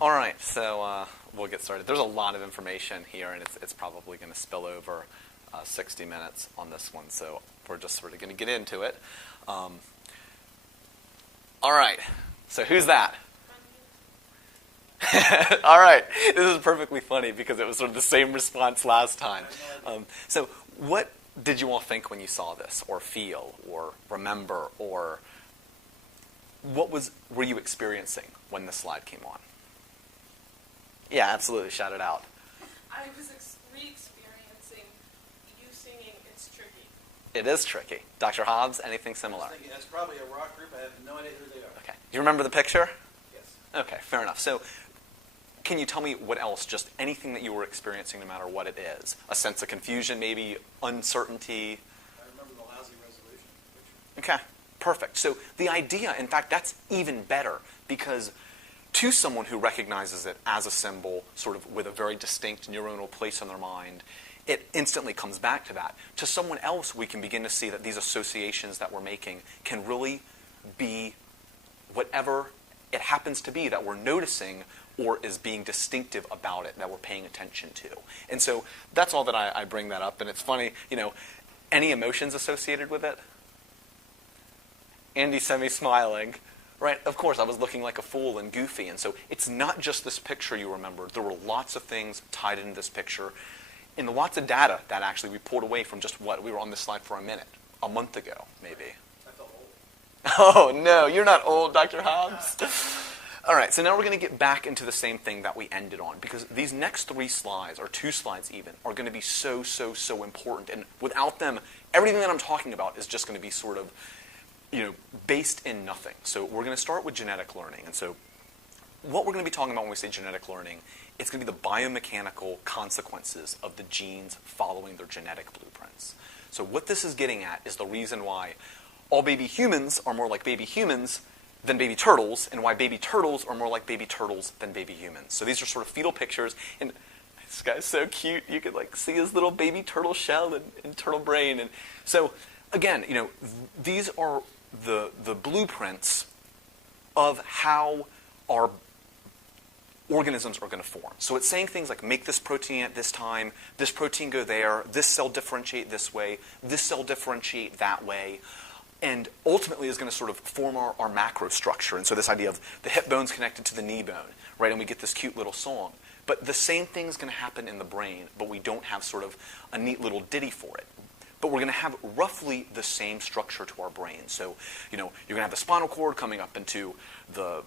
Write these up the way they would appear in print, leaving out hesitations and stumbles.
All right, so we'll get started. There's a lot of information here, and it's probably going to spill over 60 minutes on this one, so we're just sort of going to get into it. All right, so who's that? All right, this is perfectly funny because it was sort of the same response last time. So what did you all think when you saw this, or feel, or remember, or what were you experiencing when the slide came on? Yeah, absolutely. Shout it out. I was re-experiencing you singing It's Tricky. It is tricky. Dr. Hobbs, anything similar? I was thinking, that's probably a rock group. I have no idea who they are. Okay. Do you remember the picture? Yes. Okay, fair enough. So can you tell me what else, just anything that you were experiencing no matter what it is? A sense of confusion, maybe uncertainty? I remember the lousy resolution picture. Okay, perfect. So the idea, in fact, that's even better because to someone who recognizes it as a symbol, sort of with a very distinct neuronal place in their mind, it instantly comes back to that. To someone else, we can begin to see that these associations that we're making can really be whatever it happens to be that we're noticing or is being distinctive about it, that we're paying attention to. And so that's all that I bring that up. And it's funny, any emotions associated with it? Andy semi-smiling. Right, of course, I was looking like a fool and goofy, and so it's not just this picture you remember. There were lots of things tied into this picture, and lots of data that actually we pulled away from just what? We were on this slide for a month ago, maybe. I felt old. Oh, no, you're not old, Dr. Hobbs. All right, so now we're going to get back into the same thing that we ended on, because these next 3 slides, or 2 slides even, are going to be so, so, so important, and without them, everything that I'm talking about is just going to be sort of based in nothing. So we're going to start with genetic learning. And so what we're going to be talking about when we say genetic learning, it's going to be the biomechanical consequences of the genes following their genetic blueprints. So what this is getting at is the reason why all baby humans are more like baby humans than baby turtles, and why baby turtles are more like baby turtles than baby humans. So these are sort of fetal pictures, and this guy's so cute. You could see his little baby turtle shell and turtle brain. And so again, these are the blueprints of how our organisms are going to form. So it's saying things like make this protein at this time, this protein go there, this cell differentiate this way, this cell differentiate that way, and ultimately is going to sort of form our macro structure. And so this idea of the hip bone's connected to the knee bone, right? And we get this cute little song. But the same thing's going to happen in the brain, but we don't have sort of a neat little ditty for it. But we're going to have roughly the same structure to our brain. So, you're going to have the spinal cord coming up into the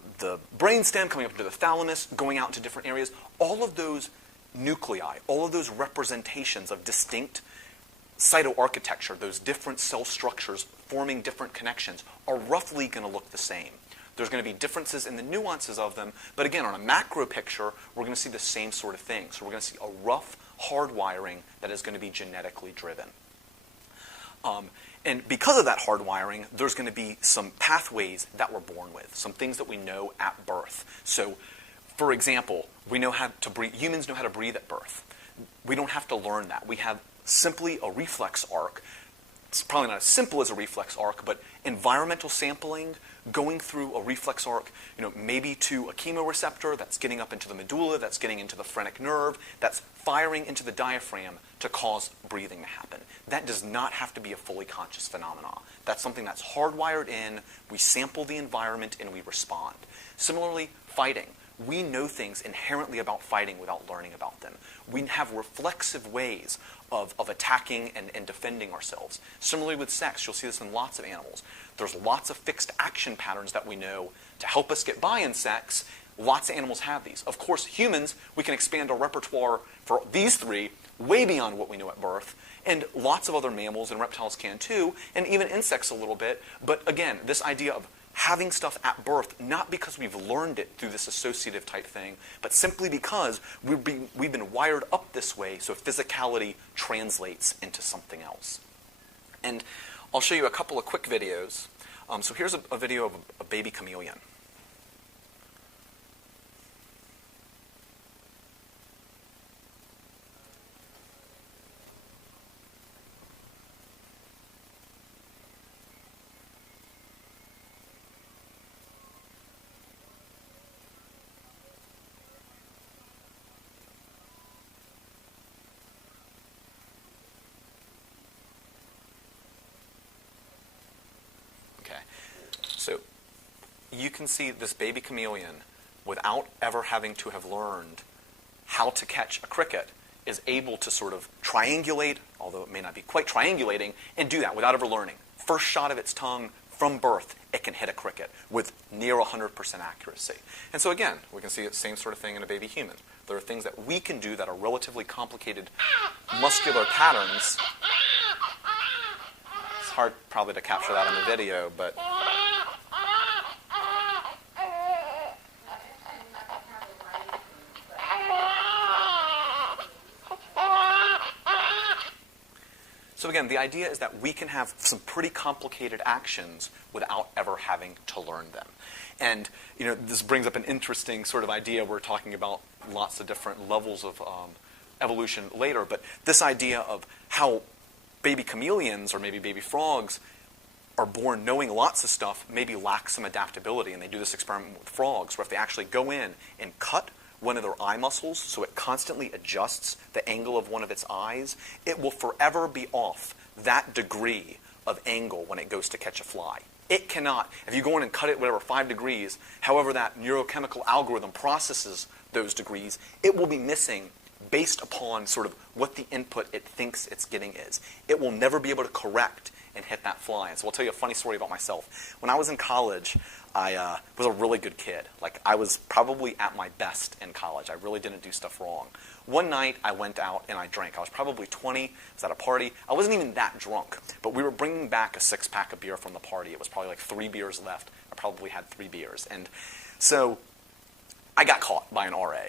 brainstem, coming up into the thalamus, going out into different areas. All of those nuclei, all of those representations of distinct cytoarchitecture, those different cell structures forming different connections, are roughly going to look the same. There's going to be differences in the nuances of them, but again, on a macro picture, we're going to see the same sort of thing. So we're going to see a rough hardwiring that is going to be genetically driven. And because of that hardwiring, there's going to be some pathways that we're born with, some things that we know at birth. So, for example, we know how to breathe. Humans know how to breathe at birth. We don't have to learn that. We have simply a reflex arc. It's probably not as simple as a reflex arc, but environmental sampling, going through a reflex arc, maybe to a chemoreceptor that's getting up into the medulla, that's getting into the phrenic nerve, that's firing into the diaphragm to cause breathing to happen. That does not have to be a fully conscious phenomenon. That's something that's hardwired in. We sample the environment and we respond. Similarly, fighting. We know things inherently about fighting without learning about them. We have reflexive ways of attacking and defending ourselves. Similarly with sex, you'll see this in lots of animals. There's lots of fixed action patterns that we know to help us get by in sex. Lots of animals have these. Of course, humans, we can expand our repertoire for these 3 way beyond what we know at birth. And lots of other mammals and reptiles can too, and even insects a little bit. But again, this idea of having stuff at birth, not because we've learned it through this associative type thing, but simply because we've been wired up this way, so physicality translates into something else. And I'll show you a couple of quick videos. So here's a video of a baby chameleon. you can see this baby chameleon, without ever having to have learned how to catch a cricket, is able to sort of triangulate, although it may not be quite triangulating, and do that without ever learning. First shot of its tongue, from birth, it can hit a cricket with near 100% accuracy. And so again, we can see the same sort of thing in a baby human. There are things that we can do that are relatively complicated muscular patterns. It's hard probably to capture that in the video, but so again, the idea is that we can have some pretty complicated actions without ever having to learn them. And this brings up an interesting sort of idea. We're talking about lots of different levels of evolution later, but this idea of how baby chameleons or maybe baby frogs are born knowing lots of stuff maybe lack some adaptability. And they do this experiment with frogs where if they actually go in and cut one of their eye muscles so it constantly adjusts the angle of one of its eyes, it will forever be off that degree of angle when it goes to catch a fly. It cannot, if you go in and cut it whatever 5 degrees, however that neurochemical algorithm processes those degrees, it will be missing based upon sort of what the input it thinks it's getting is. It will never be able to correct and hit that fly. And so I'll tell you a funny story about myself. When I was in college, I was a really good kid. Like, I was probably at my best in college. I really didn't do stuff wrong. One night, I went out and I drank. I was probably 20. I was at a party. I wasn't even that drunk, but we were bringing back a 6-pack of beer from the party. It was probably like 3 beers left. I probably had 3 beers. And so I got caught by an RA.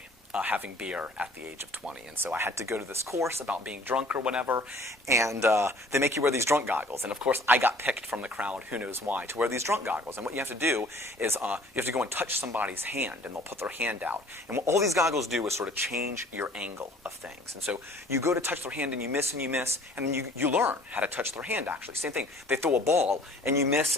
Having beer at the age of 20. And so I had to go to this course about being drunk or whatever, and they make you wear these drunk goggles. And of course, I got picked from the crowd, who knows why, to wear these drunk goggles. And what you have to do is you have to go and touch somebody's hand, and they'll put their hand out. And what all these goggles do is sort of change your angle of things. And so you go to touch their hand, and you miss, and then you learn how to touch their hand, actually. Same thing. They throw a ball, and you miss,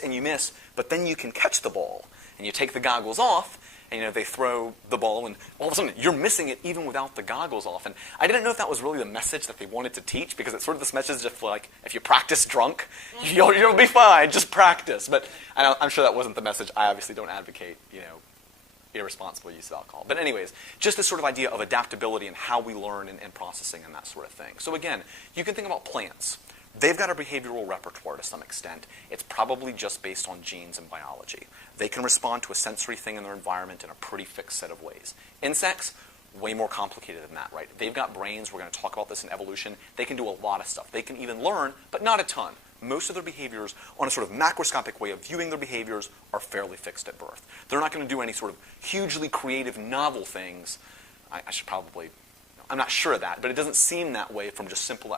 but then you can catch the ball. And you take the goggles off, and they throw the ball, and all of a sudden you're missing it even without the goggles off. And I didn't know if that was really the message that they wanted to teach, because it's sort of this message of like, if you practice drunk, you'll be fine. Just practice. But I'm sure that wasn't the message. I obviously don't advocate irresponsible use of alcohol. But anyways, just this sort of idea of adaptability and how we learn and processing and that sort of thing. So again, you can think about plants. They've got a behavioral repertoire to some extent. It's probably just based on genes and biology. They can respond to a sensory thing in their environment in a pretty fixed set of ways. Insects, way more complicated than that, right? They've got brains. We're going to talk about this in evolution. They can do a lot of stuff. They can even learn, but not a ton. Most of their behaviors, on a sort of macroscopic way of viewing their behaviors, are fairly fixed at birth. They're not going to do any sort of hugely creative, novel things. I should probably, I'm not sure of that, but it doesn't seem that way from just simple,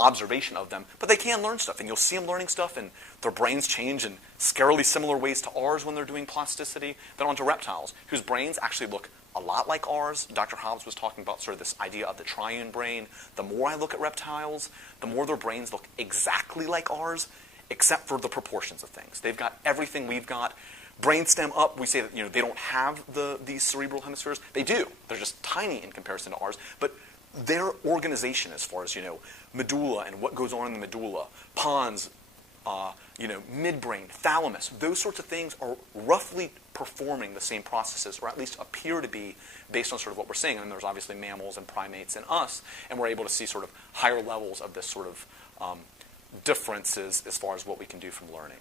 observation of them, but they can learn stuff, and you'll see them learning stuff, and their brains change in scarily similar ways to ours when they're doing plasticity. Then onto reptiles, whose brains actually look a lot like ours. Dr. Hobbs was talking about sort of this idea of the triune brain. The more I look at reptiles, the more their brains look exactly like ours, except for the proportions of things. They've got everything we've got. Brainstem up, we say that they don't have these cerebral hemispheres. They do. They're just tiny in comparison to ours, but their organization as far as, medulla and what goes on in the medulla, pons, midbrain, thalamus, those sorts of things are roughly performing the same processes, or at least appear to be, based on sort of what we're seeing. And there's obviously mammals and primates and us, and we're able to see sort of higher levels of this sort of differences as far as what we can do from learning.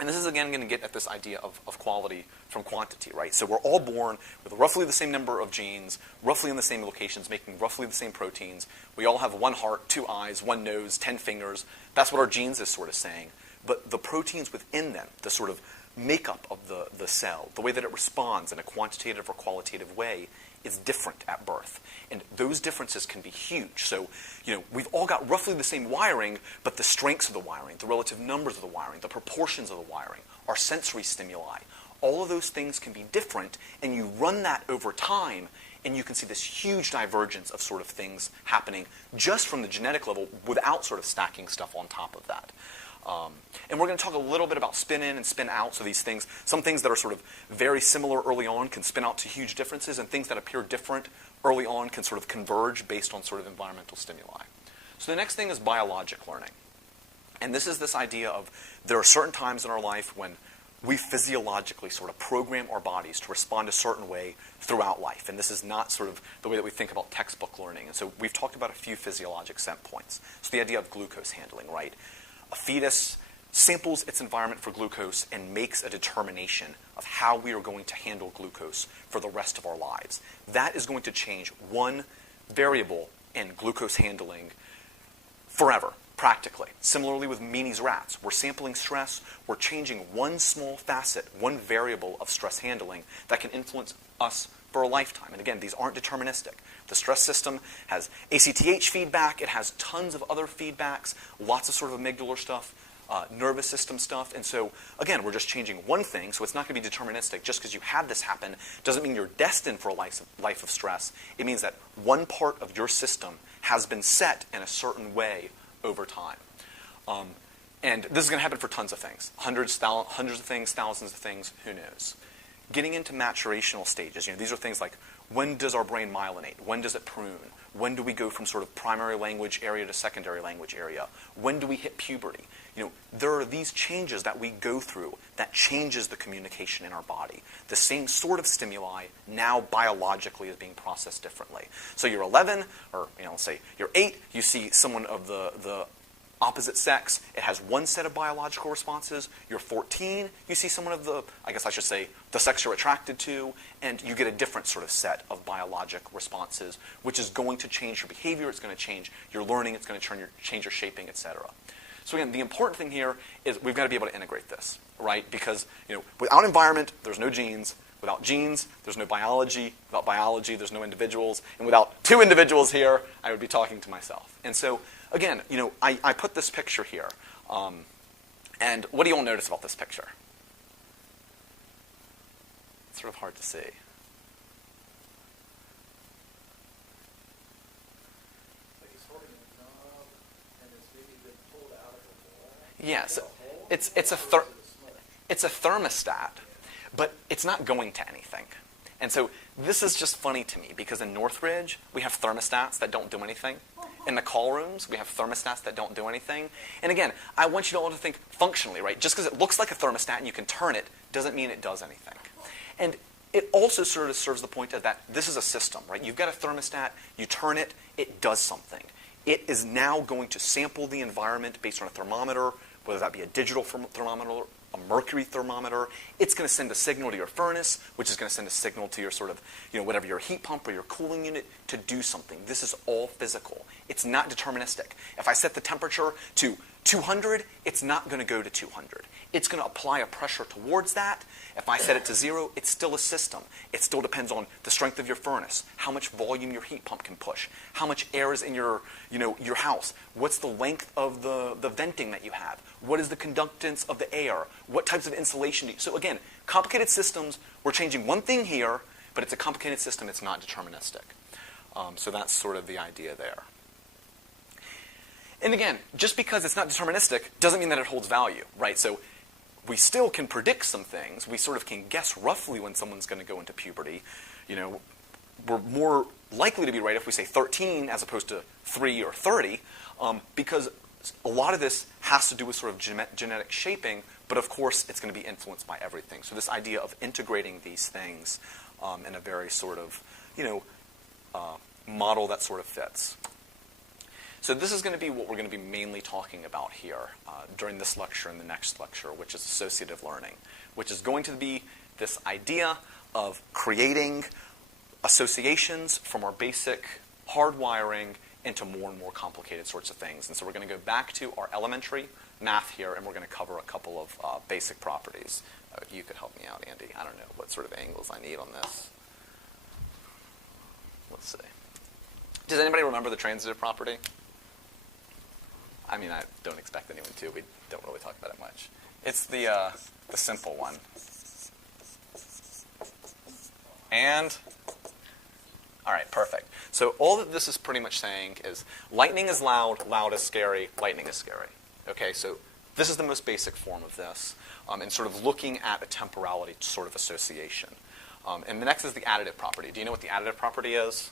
And this is, again, going to get at this idea of quality from quantity, right? So we're all born with roughly the same number of genes, roughly in the same locations, making roughly the same proteins. We all have 1 heart, 2 eyes, 1 nose, 10 fingers. That's what our genes is sort of saying. But the proteins within them, the sort of makeup of the cell, the way that it responds in a quantitative or qualitative way, is different at birth. And those differences can be huge. So, we've all got roughly the same wiring, but the strengths of the wiring, the relative numbers of the wiring, the proportions of the wiring, our sensory stimuli, all of those things can be different, and you run that over time, and you can see this huge divergence of sort of things happening just from the genetic level without sort of stacking stuff on top of that. And we're going to talk a little bit about spin in and spin out. So these things, some things that are sort of very similar early on can spin out to huge differences, and things that appear different early on can sort of converge based on sort of environmental stimuli. So the next thing is biologic learning. And this is this idea of there are certain times in our life when we physiologically sort of program our bodies to respond a certain way throughout life. And this is not sort of the way that we think about textbook learning. And so we've talked about a few physiologic set points. So the idea of glucose handling, right? A fetus samples its environment for glucose and makes a determination of how we are going to handle glucose for the rest of our lives. That is going to change one variable in glucose handling forever, practically. Similarly with Meany's rats, we're sampling stress, we're changing one small facet, one variable of stress handling that can influence us for a lifetime. And again, these aren't deterministic. The stress system has ACTH feedback, it has tons of other feedbacks, lots of sort of amygdala stuff, nervous system stuff. And so, again, we're just changing one thing, so it's not going to be deterministic. Just because you had this happen doesn't mean you're destined for a life of stress. It means that one part of your system has been set in a certain way over time. And this is going to happen for tons of things. Hundreds of things, thousands of things, who knows. Getting into maturational stages, these are things like, when does our brain myelinate? When does it prune? When do we go from sort of primary language area to secondary language area? When do we hit puberty? There are these changes that we go through that changes the communication in our body. The same sort of stimuli now biologically is being processed differently. So you're 11, or say you're 8, you see someone of the opposite sex, it has one set of biological responses. You're 14, you see someone of the sex you're attracted to, and you get a different sort of set of biologic responses, which is going to change your behavior, it's going to change your learning, it's going to change your shaping, etc. So again, the important thing here is we've got to be able to integrate this, right? Because without environment, there's no genes. Without genes, there's no biology. Without biology, there's no individuals. And without two individuals here, I would be talking to myself. And so, again, I put this picture here. And what do you all notice about this picture? It's sort of hard to see. Like he's holding a knob, and it's maybe been pulled out of the wall. Yes, it's a thermostat. But it's not going to anything. And so this is just funny to me because in Northridge, we have thermostats that don't do anything. In the call rooms, we have thermostats that don't do anything. And again, I want you all to think functionally, right? Just because it looks like a thermostat and you can turn it doesn't mean it does anything. And it also sort of serves the point of that this is a system, right? You've got a thermostat, you turn it, it does something. It is now going to sample the environment based on a thermometer, whether that be a digital thermometer, a mercury thermometer. It's going to send a signal to your furnace, which is going to send a signal to your sort of, whatever your heat pump or your cooling unit to do something. This is all physical. It's not deterministic. If I set the temperature to 200, it's not going to go to 200. It's going to apply a pressure towards that. If I set it to 0, it's still a system. It still depends on the strength of your furnace, how much volume your heat pump can push, how much air is in your house, what's the length of the venting that you have, what is the conductance of the air, what types of insulation do you... So again, complicated systems, we're changing one thing here, but it's a complicated system, it's not deterministic. So that's sort of the idea there. And again, just because it's not deterministic doesn't mean that it holds value, right? So we still can predict some things. We sort of can guess roughly when someone's going to go into puberty. We're more likely to be right if we say 13 as opposed to 3 or 30, because a lot of this has to do with sort of genetic shaping, but of course it's going to be influenced by everything. So this idea of integrating these things in a very sort of, model that sort of fits. So this is going to be what we're going to be mainly talking about here during this lecture and the next lecture, which is associative learning, which is going to be this idea of creating associations from our basic hardwiring into more and more complicated sorts of things. And so we're going to go back to our elementary math here, and we're going to cover a couple of basic properties. You could help me out, Andy. I don't know what sort of angles I need on this. Let's see. Does anybody remember the transitive property? I mean, I don't expect anyone to. We don't really talk about it much. It's the simple one. And, all right, perfect. So all that this is pretty much saying is lightning is loud, loud is scary, lightning is scary. Okay, so this is the most basic form of this, and sort of looking at a temporality sort of association. And the next is the additive property. Do you know what the additive property is?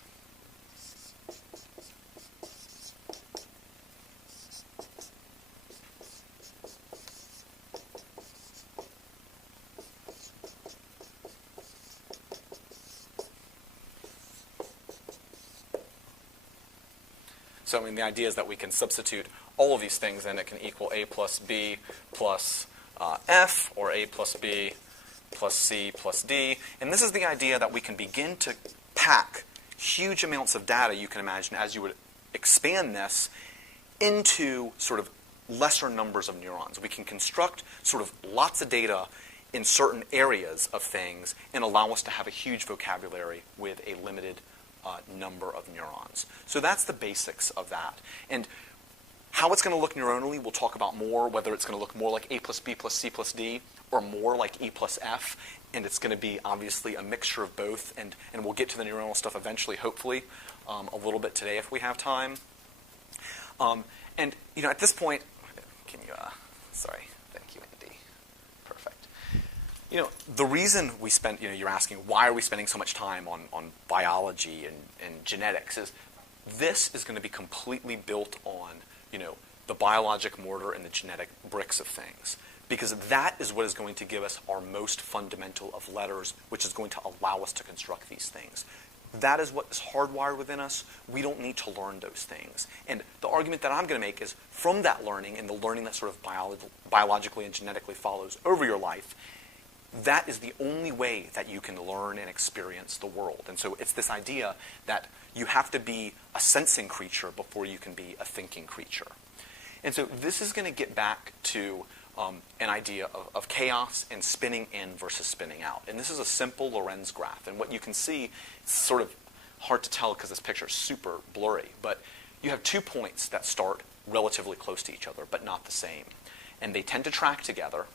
So I mean, the idea is that we can substitute all of these things and it can equal a plus b plus f, or a plus b plus c plus d. And this is the idea that we can begin to pack huge amounts of data, you can imagine, as you would expand this into sort of lesser numbers of neurons. We can construct sort of lots of data in certain areas of things and allow us to have a huge vocabulary with a limited number of neurons. So that's the basics of that. And how it's going to look neuronally, we'll talk about more, whether it's going to look more like a plus b plus c plus d or more like e plus f. And it's going to be obviously a mixture of both. And we'll get to the neuronal stuff eventually, hopefully, a little bit today if we have time. And, you know, at this point, can you, sorry, thank you, Andy. Perfect. You know, the reason we spent, you know, you're asking, why are we spending so much time on biology and genetics is this is going to be completely built on, you know, the biologic mortar and the genetic bricks of things. Because that is what is going to give us our most fundamental of letters, which is going to allow us to construct these things. That is what is hardwired within us. We don't need to learn those things. And the argument that I'm going to make is from that learning and the learning that sort of biologically and genetically follows over your life, that is the only way that you can learn and experience the world. And so it's this idea that you have to be a sensing creature before you can be a thinking creature. And so this is going to get back to an idea of chaos and spinning in versus spinning out. And this is a simple Lorenz graph. And what you can see, it's sort of hard to tell because this picture is super blurry, but you have 2 points that start relatively close to each other, but not the same. And they tend to track together,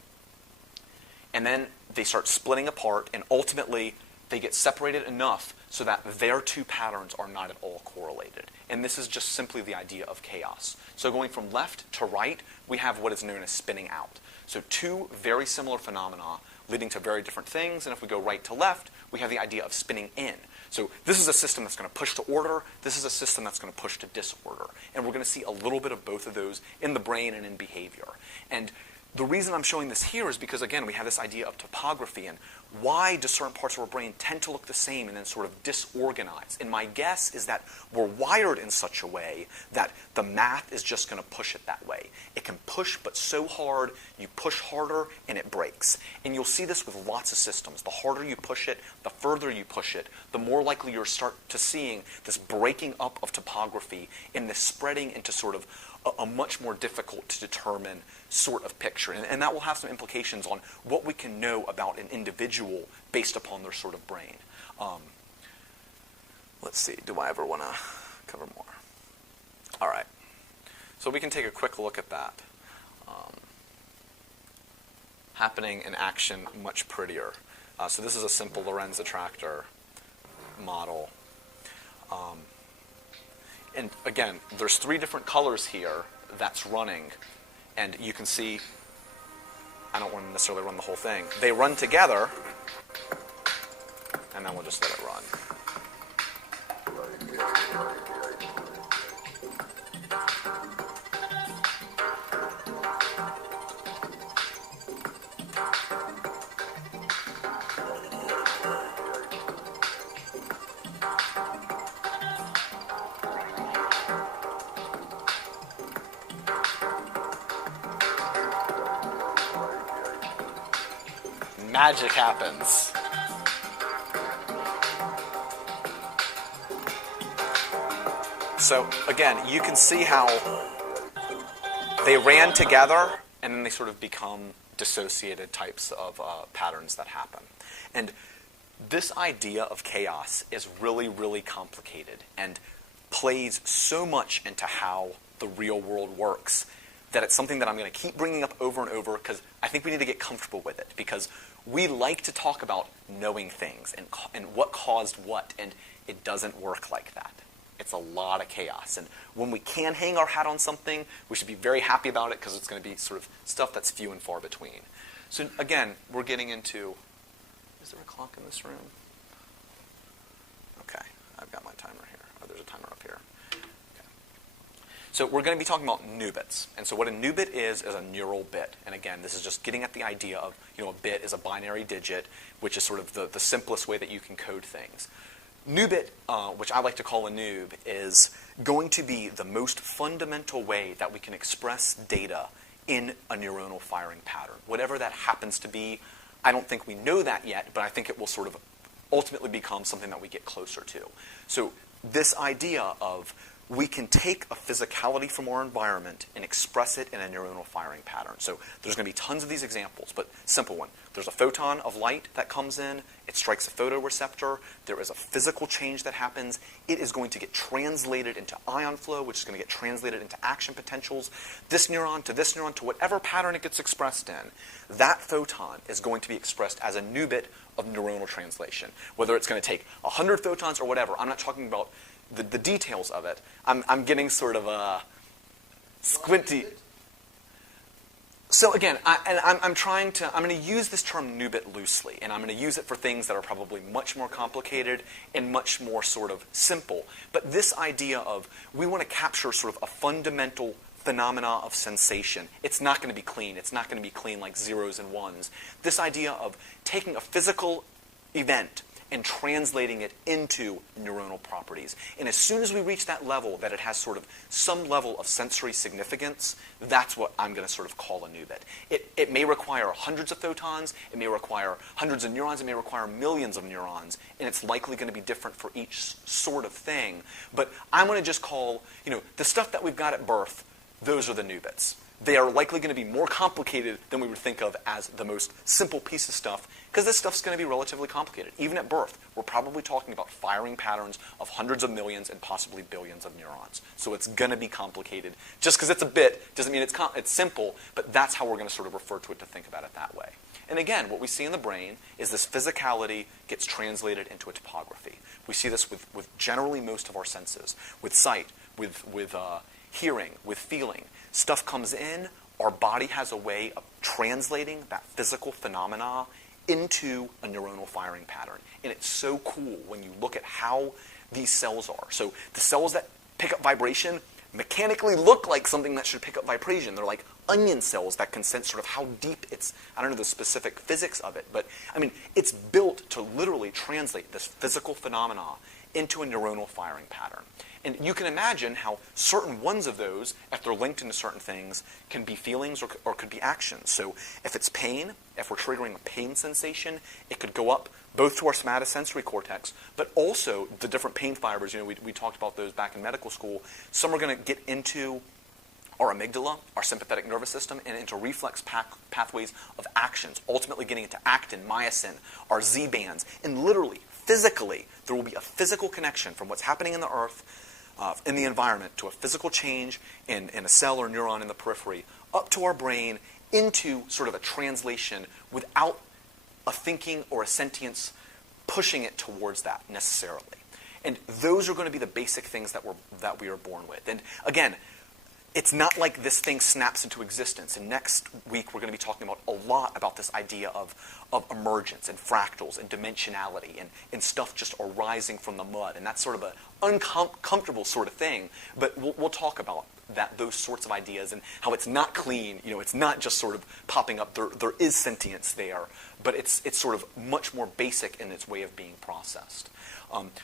and then they start splitting apart, and ultimately they get separated enough so that their 2 patterns are not at all correlated. And this is just simply the idea of chaos. So going from left to right, we have what is known as spinning out. So 2 very similar phenomena leading to very different things, and if we go right to left, we have the idea of spinning in. So this is a system that's going to push to order, this is a system that's going to push to disorder. And we're going to see a little bit of both of those in the brain and in behavior. And the reason I'm showing this here is because, again, we have this idea of topography and why do certain parts of our brain tend to look the same and then sort of disorganize. And my guess is that we're wired in such a way that the math is just going to push it that way. It can push, but so hard, you push harder and it breaks. And you'll see this with lots of systems. The harder you push it, the further you push it, the more likely you'll start to seeing this breaking up of topography and this spreading into sort of a much more difficult to determine sort of picture. And that will have some implications on what we can know about an individual based upon their sort of brain. Let's see, do I ever want to cover more? All right, so we can take a quick look at that. Happening in action, much prettier. So this is a simple Lorenz attractor model. And again, there's 3 different colors here that's running. And you can see, I don't want to necessarily run the whole thing. They run together, and then we'll just let it run. Magic happens. So again, you can see how they ran together and then they sort of become dissociated types of patterns that happen. And this idea of chaos is really, really complicated and plays so much into how the real world works that it's something that I'm going to keep bringing up over and over because I think we need to get comfortable with it, because we like to talk about knowing things and what caused what, and it doesn't work like that. It's a lot of chaos. And when we can hang our hat on something, we should be very happy about it because it's going to be sort of stuff that's few and far between. So again, we're getting into, is there a clock in this room? Okay, I've got my timer here. Oh, there's a timer up here. So we're going to be talking about nubits. And so what a nubit is a neural bit. And again, this is just getting at the idea of, a bit is a binary digit, which is sort of the simplest way that you can code things. Noobit, which I like to call a noob, is going to be the most fundamental way that we can express data in a neuronal firing pattern. Whatever that happens to be, I don't think we know that yet, but I think it will sort of ultimately become something that we get closer to. So this idea of we can take a physicality from our environment and express it in a neuronal firing pattern. So there's going to be tons of these examples, but simple one. There's a photon of light that comes in. It strikes a photoreceptor. There is a physical change that happens. It is going to get translated into ion flow, which is going to get translated into action potentials. This neuron to whatever pattern it gets expressed in, that photon is going to be expressed as a new bit of neuronal translation. Whether it's going to take 100 photons or whatever, I'm not talking about the details of it. I'm getting sort of a squinty. So again, I'm going to use this term Noobit loosely, and I'm going to use it for things that are probably much more complicated and much more sort of simple. But this idea of we want to capture sort of a fundamental phenomena of sensation. It's not going to be clean. It's not going to be clean like zeros and ones. This idea of taking a physical event and translating it into neuronal properties. And as soon as we reach that level, that it has sort of some level of sensory significance, that's what I'm going to sort of call a Noobit. It may require hundreds of photons, it may require hundreds of neurons, it may require millions of neurons, and it's likely going to be different for each sort of thing. But I'm going to just call, the stuff that we've got at birth, those are the Noobits. They are likely going to be more complicated than we would think of as the most simple piece of stuff, because this stuff's going to be relatively complicated. Even at birth, we're probably talking about firing patterns of hundreds of millions and possibly billions of neurons. So it's going to be complicated. Just because it's a bit doesn't mean it's simple, but that's how we're going to sort of refer to it to think about it that way. And again, what we see in the brain is this physicality gets translated into a topography. We see this with generally most of our senses, with sight, with hearing, with feeling. Stuff comes in, our body has a way of translating that physical phenomena into a neuronal firing pattern. And it's so cool when you look at how these cells are. So the cells that pick up vibration mechanically look like something that should pick up vibration. They're like onion cells that can sense sort of how deep it's, I don't know the specific physics of it, but it's built to literally translate this physical phenomena into a neuronal firing pattern. And you can imagine how certain ones of those, if they're linked into certain things, can be feelings or could be actions. So if it's pain, if we're triggering a pain sensation, it could go up both to our somatosensory cortex, but also the different pain fibers. We talked about those back in medical school. Some are going to get into our amygdala, our sympathetic nervous system, and into reflex pathways of actions, ultimately getting into actin, myosin, our Z bands. And literally, physically, there will be a physical connection from what's happening in the earth, in the environment, to a physical change in a cell or neuron in the periphery, up to our brain, into sort of a translation without a thinking or a sentience pushing it towards that necessarily. And those are going to be the basic things that we are born with. And again, it's not like this thing snaps into existence. And next week, we're going to be talking about a lot about this idea of emergence and fractals and dimensionality and stuff just arising from the mud. And that's sort of an uncomfortable sort of thing. But we'll talk about those sorts of ideas and how it's not clean. It's not just sort of popping up. There is sentience there, but it's sort of much more basic in its way of being processed.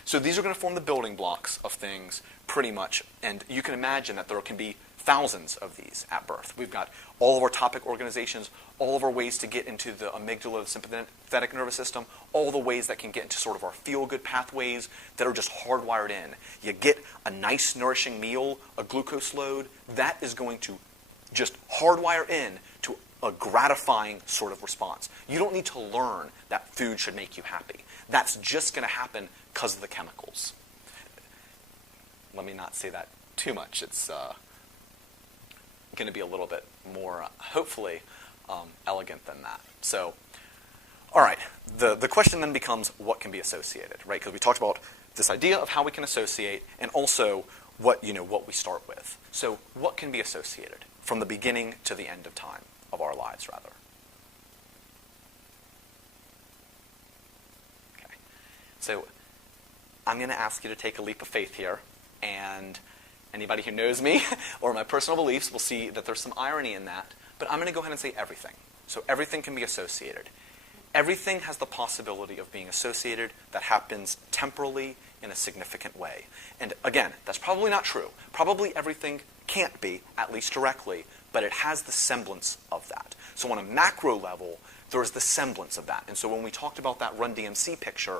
So these are going to form the building blocks of things pretty much. And you can imagine that there can be thousands of these at birth. We've got all of our topic organizations, all of our ways to get into the amygdala, the sympathetic nervous system, all the ways that can get into sort of our feel-good pathways that are just hardwired in. You get a nice, nourishing meal, a glucose load, that is going to just hardwire in to a gratifying sort of response. You don't need to learn that food should make you happy. That's just going to happen because of the chemicals. Let me not say that too much. It's going to be a little bit more, hopefully, elegant than that. So, all right, the question then becomes what can be associated, right? Because we talked about this idea of how we can associate and also what we start with. So what can be associated from the beginning to the end of time, of our lives, rather? Okay, so I'm going to ask you to take a leap of faith here, and anybody who knows me or my personal beliefs will see that there's some irony in that, but I'm going to go ahead and say everything. So everything can be associated. Everything has the possibility of being associated that happens temporally in a significant way. And again, that's probably not true. Probably everything can't be, at least directly, but it has the semblance of that. So on a macro level, there is the semblance of that. And so when we talked about that Run DMC picture,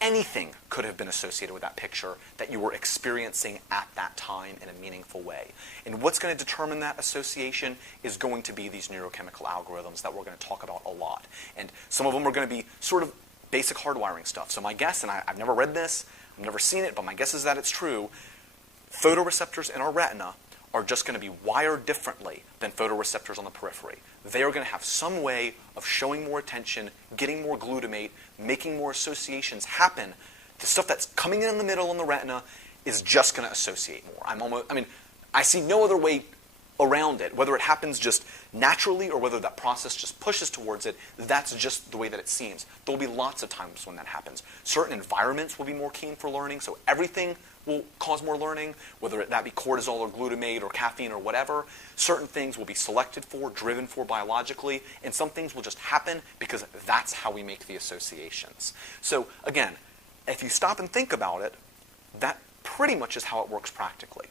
anything could have been associated with that picture that you were experiencing at that time in a meaningful way. And what's going to determine that association is going to be these neurochemical algorithms that we're going to talk about a lot. And some of them are going to be sort of basic hardwiring stuff. So my guess, and I've never read this, I've never seen it, but my guess is that it's true, photoreceptors in our retina are just going to be wired differently than photoreceptors on the periphery. They are going to have some way of showing more attention, getting more glutamate, making more associations happen. The stuff that's coming in the middle on the retina is just going to associate more. I see no other way around it, whether it happens just naturally or whether that process just pushes towards it. That's just the way that it seems. There will be lots of times when that happens. Certain environments will be more keen for learning, so everything will cause more learning, whether that be cortisol or glutamate or caffeine or whatever. Certain things will be selected for, driven for biologically, and some things will just happen because that's how we make the associations. So again, if you stop and think about it, that pretty much is how it works practically.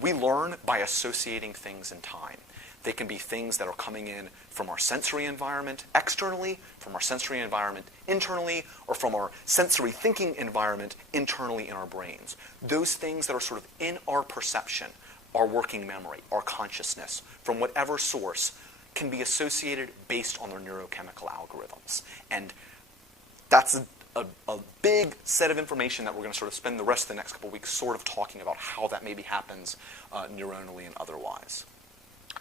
We learn by associating things in time. They can be things that are coming in from our sensory environment externally, from our sensory environment internally, or from our sensory thinking environment internally in our brains. Those things that are sort of in our perception, our working memory, our consciousness, from whatever source, can be associated based on their neurochemical algorithms. And that's a big set of information that we're going to sort of spend the rest of the next couple of weeks sort of talking about how that maybe happens neuronally and otherwise.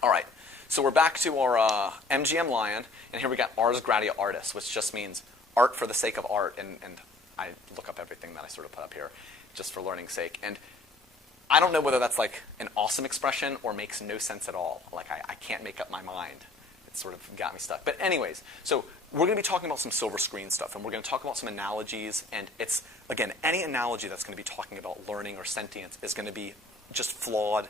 All right, so we're back to our MGM lion, and here we got ars gratia artis, which just means art for the sake of art, and I look up everything that I sort of put up here just for learning's sake. And I don't know whether that's like an awesome expression or makes no sense at all. Like I can't make up my mind. It sort of got me stuck. But anyways, so we're going to be talking about some silver screen stuff, and we're going to talk about some analogies, and it's, again, any analogy that's going to be talking about learning or sentience is going to be just flawed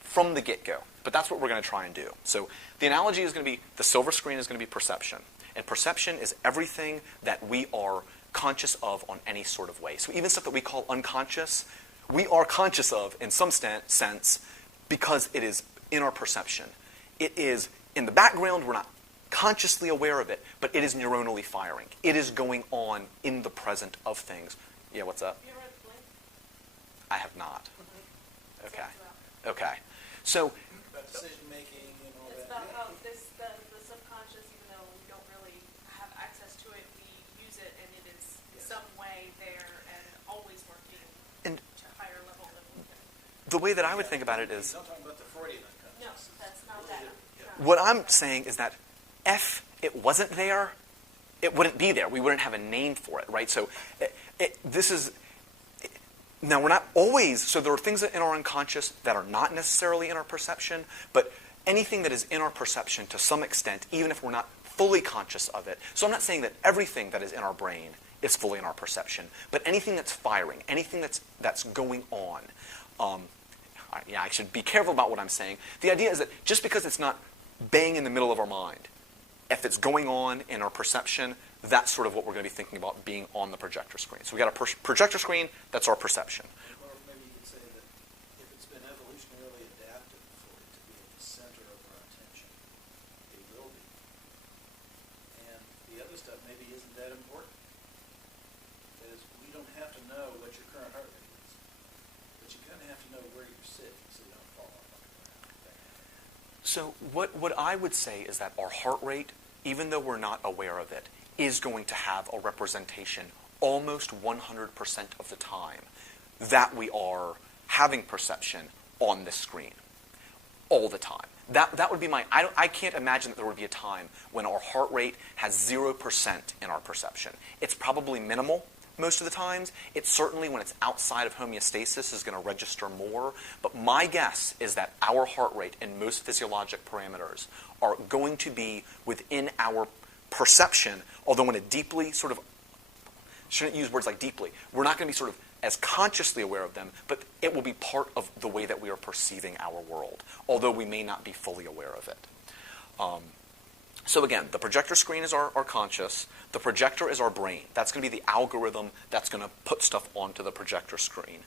from the get-go. But that's what we're going to try and do. So the analogy is going to be, the silver screen is going to be perception. And perception is everything that we are conscious of on any sort of way. So even stuff that we call unconscious, we are conscious of in some sense because it is in our perception. It is in the background, we're not consciously aware of it, but it is neuronally firing. It is going on in the present of things. Yeah, what's up? You ever read Pwning? I have not. What's Okay. that about? Okay. So, About decision making and all It's that. about how the subconscious, even though we don't really have access to it, we use it, and it is in Yes. some way there and always working and to a higher level than we can. the way that I would think about it is, Don't talk about the Freudian No, unconscious. that's not that. Yeah. what I'm saying is that if it wasn't there, it wouldn't be there. We wouldn't have a name for it, right? So now we're not always, so there are things in our unconscious that are not necessarily in our perception, but anything that is in our perception to some extent, even if we're not fully conscious of it. So I'm not saying that everything that is in our brain is fully in our perception, but anything that's firing, anything that's going on. I should be careful about what I'm saying. The idea is that just because it's not bang in the middle of our mind, if it's going on in our perception, that's sort of what we're going to be thinking about being on the projector screen. So we got a projector screen, that's our perception. Or maybe you could say that if it's been evolutionarily adapted for it to be at the center of our attention, it will be. And the other stuff maybe isn't that important. That is, we don't have to know what your current heart rate is. But you're going to have to know where you're sitting so you don't fall off on the ground. So what I would say is that our heart rate, even though we're not aware of it, is going to have a representation almost 100% of the time that we are having perception on this screen. All the time. That would be I can't imagine that there would be a time when our heart rate has 0% in our perception. It's probably minimal most of the times. It's certainly, when it's outside of homeostasis, is going to register more. But my guess is that our heart rate and most physiologic parameters are going to be within our perception, although in a deeply sort of, shouldn't use words like deeply, we're not going to be sort of as consciously aware of them, but it will be part of the way that we are perceiving our world, although we may not be fully aware of it. So again, the projector screen is our conscious. The projector is our brain. That's going to be the algorithm that's going to put stuff onto the projector screen.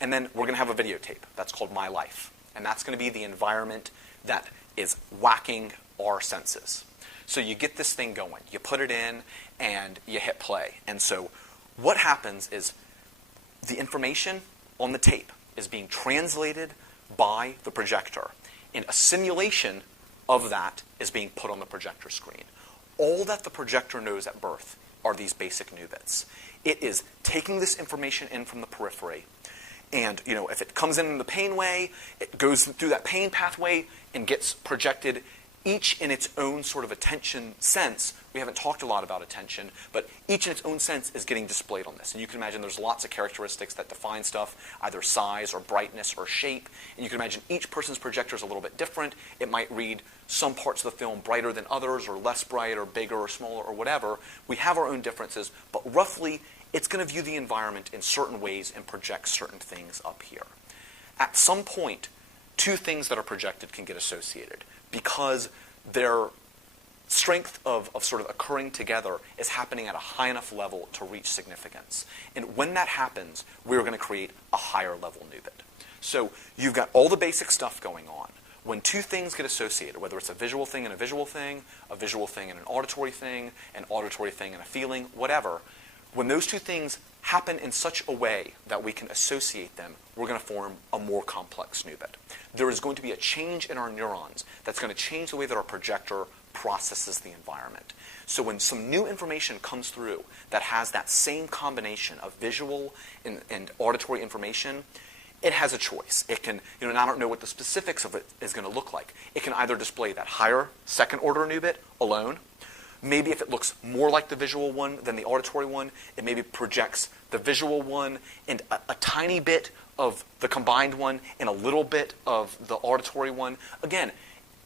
And then we're going to have a videotape. That's called My Life. And that's going to be the environment that is whacking our senses. So you get this thing going. You put it in, and you hit play. And so what happens is the information on the tape is being translated by the projector. And a simulation of that is being put on the projector screen. All that the projector knows at birth are these basic new bits. It is taking this information in from the periphery, and if it comes in the pain way, it goes through that pain pathway and gets projected, each in its own sort of attention sense. We haven't talked a lot about attention, but each in its own sense is getting displayed on this. And you can imagine there's lots of characteristics that define stuff, either size or brightness or shape. And you can imagine each person's projector is a little bit different. It might read some parts of the film brighter than others, or less bright, or bigger, or smaller, or whatever. We have our own differences, but roughly it's going to view the environment in certain ways and project certain things up here. At some point, two things that are projected can get associated because their strength of sort of occurring together is happening at a high enough level to reach significance. And when that happens, we're going to create a higher level new bit. So you've got all the basic stuff going on. When two things get associated, whether it's a visual thing and a visual thing and an auditory thing and a feeling, whatever, when those two things happen in such a way that we can associate them, we're going to form a more complex new bit. There is going to be a change in our neurons that's going to change the way that our projector processes the environment. So when some new information comes through that has that same combination of visual and auditory information, it has a choice. It can, and I don't know what the specifics of it is going to look like. It can either display that higher second order new bit alone. Maybe if it looks more like the visual one than the auditory one, it maybe projects the visual one and a tiny bit of the combined one and a little bit of the auditory one. Again,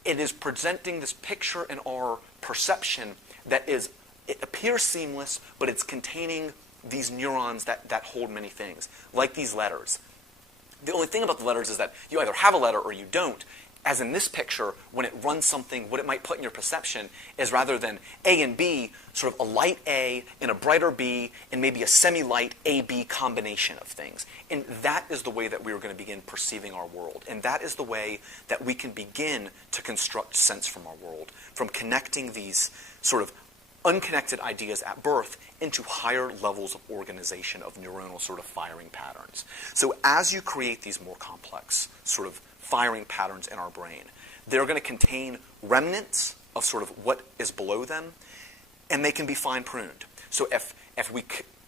it is presenting this picture in our perception that it appears seamless, but it's containing these neurons that hold many things, like these letters. The only thing about the letters is that you either have a letter or you don't. As in this picture, when it runs something, what it might put in your perception is rather than A and B, sort of a light A and a brighter B and maybe a semi-light A-B combination of things. And that is the way that we are going to begin perceiving our world. And that is the way that we can begin to construct sense from our world, from connecting these sort of unconnected ideas at birth into higher levels of organization of neuronal sort of firing patterns. So as you create these more complex sort of firing patterns in our brain, they're going to contain remnants of sort of what is below them, and they can be fine-pruned. So if we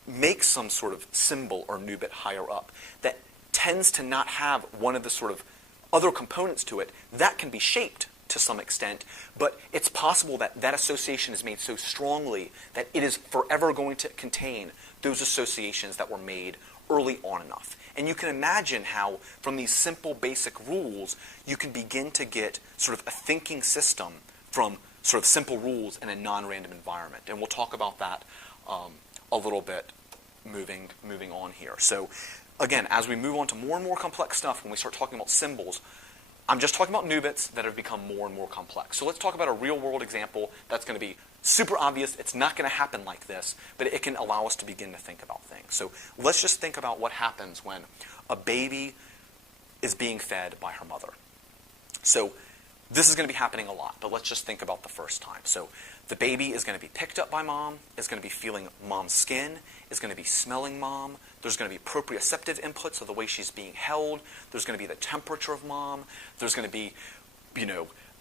make some sort of symbol or new bit higher up that tends to not have one of the sort of other components to it, that can be shaped to some extent, but it's possible that that association is made so strongly that it is forever going to contain those associations that were made early on enough. And you can imagine how, from these simple basic rules, you can begin to get sort of a thinking system from sort of simple rules in a non-random environment. And we'll talk about that a little bit moving on here. So again, as we move on to more and more complex stuff, when we start talking about symbols, I'm just talking about new bits that have become more and more complex. So let's talk about a real-world example that's going to be super obvious. It's not going to happen like this, but it can allow us to begin to think about things. So let's just think about what happens when a baby is being fed by her mother. So this is going to be happening a lot, but let's just think about the first time. So the baby is going to be picked up by mom, is going to be feeling mom's skin, is going to be smelling mom. There's going to be proprioceptive inputs of the way she's being held. There's going to be the temperature of mom. There's going to be,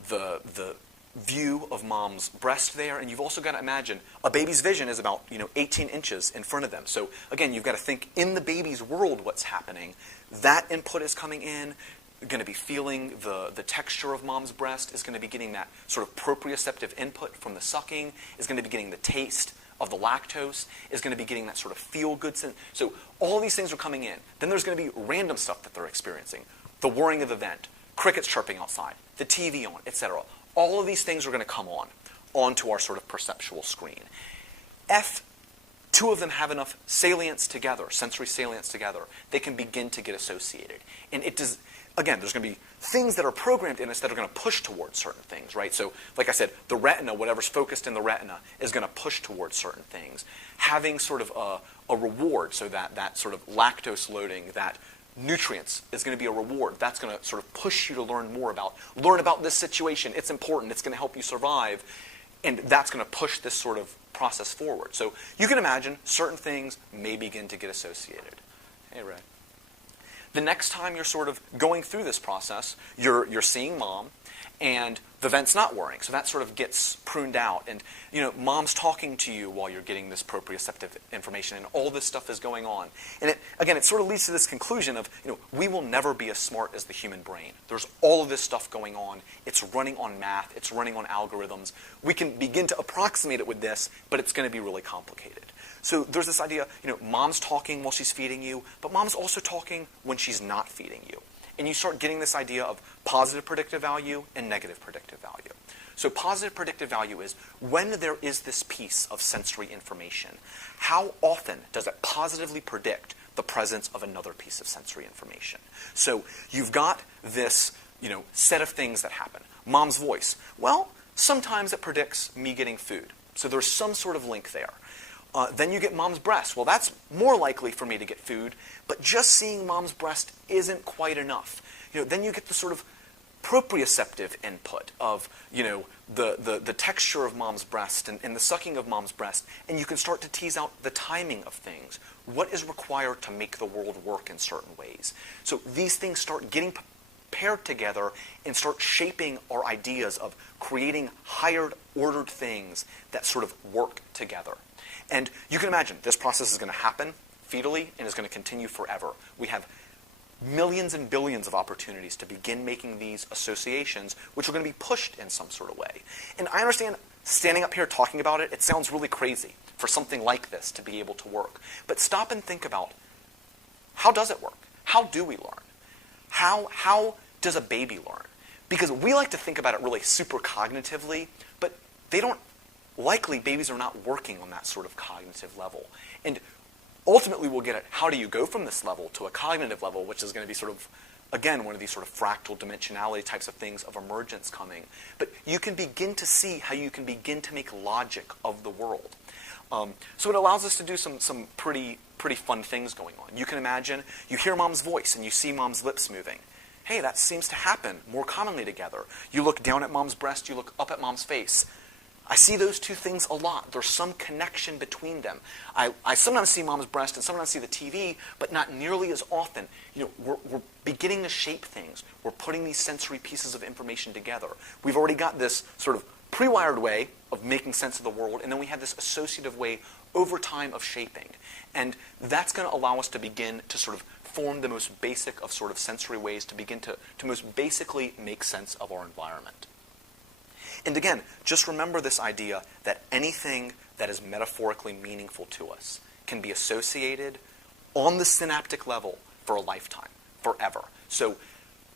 the view of mom's breast there. And you've also got to imagine a baby's vision is about, 18 inches in front of them. So again, you've got to think in the baby's world what's happening. That input is coming in. Going to be feeling the texture of mom's breast, is going to be getting that sort of proprioceptive input from the sucking, is going to be getting the taste of the lactose, is going to be getting that sort of feel-good sense. So all these things are coming in. Then there's going to be random stuff that they're experiencing. The whirring of the vent, crickets chirping outside, the TV on, etc. All of these things are going to come onto our sort of perceptual screen. If two of them have enough salience together, sensory salience together, they can begin to get associated. And it does, again, there's going to be things that are programmed in us that are going to push towards certain things, right? So, like I said, the retina, whatever's focused in the retina, is going to push towards certain things. Having sort of a reward, so that sort of lactose loading, that nutrients is going to be a reward. That's going to sort of push you to learn about this situation. It's important. It's going to help you survive. And that's going to push this sort of process forward. So you can imagine certain things may begin to get associated. Hey, Ray. The next time you're sort of going through this process, you're seeing mom, and the vent's not worrying. So that sort of gets pruned out. And, mom's talking to you while you're getting this proprioceptive information, and all this stuff is going on. And it sort of leads to this conclusion of, we will never be as smart as the human brain. There's all of this stuff going on. It's running on math. It's running on algorithms. We can begin to approximate it with this, but it's going to be really complicated. So there's this idea, mom's talking while she's feeding you, but mom's also talking when she's not feeding you. And you start getting this idea of positive predictive value and negative predictive value. So positive predictive value is when there is this piece of sensory information, how often does it positively predict the presence of another piece of sensory information? So you've got this, set of things that happen. Mom's voice. Well, sometimes it predicts me getting food. So there's some sort of link there. Then you get mom's breast. Well, that's more likely for me to get food, but just seeing mom's breast isn't quite enough. Then you get the sort of proprioceptive input of, the texture of mom's breast and the sucking of mom's breast, and you can start to tease out the timing of things. What is required to make the world work in certain ways? So these things start getting paired together and start shaping our ideas of creating higher ordered things that sort of work together. And you can imagine this process is going to happen fetally and is going to continue forever. We have millions and billions of opportunities to begin making these associations, which are going to be pushed in some sort of way. And I understand standing up here talking about it, it sounds really crazy for something like this to be able to work. But stop and think about, how does it work? How do we learn? How does a baby learn? Because we like to think about it really super cognitively, but likely babies are not working on that sort of cognitive level. And ultimately we'll get at how do you go from this level to a cognitive level, which is going to be sort of, again, one of these sort of fractal dimensionality types of things of emergence coming. But you can begin to see how you can begin to make logic of the world. So it allows us to do some pretty fun things going on. You can imagine you hear mom's voice and you see mom's lips moving. Hey, that seems to happen more commonly together. You look down at mom's breast, you look up at mom's face. I see those two things a lot. There's some connection between them. I sometimes see mom's breast and sometimes see the TV, but not nearly as often. We're beginning to shape things. We're putting these sensory pieces of information together. We've already got this sort of pre-wired way of making sense of the world, and then we have this associative way over time of shaping. And that's going to allow us to begin to sort of form the most basic of sort of sensory ways to begin to most basically make sense of our environment. And again, just remember this idea that anything that is metaphorically meaningful to us can be associated on the synaptic level for a lifetime, forever. So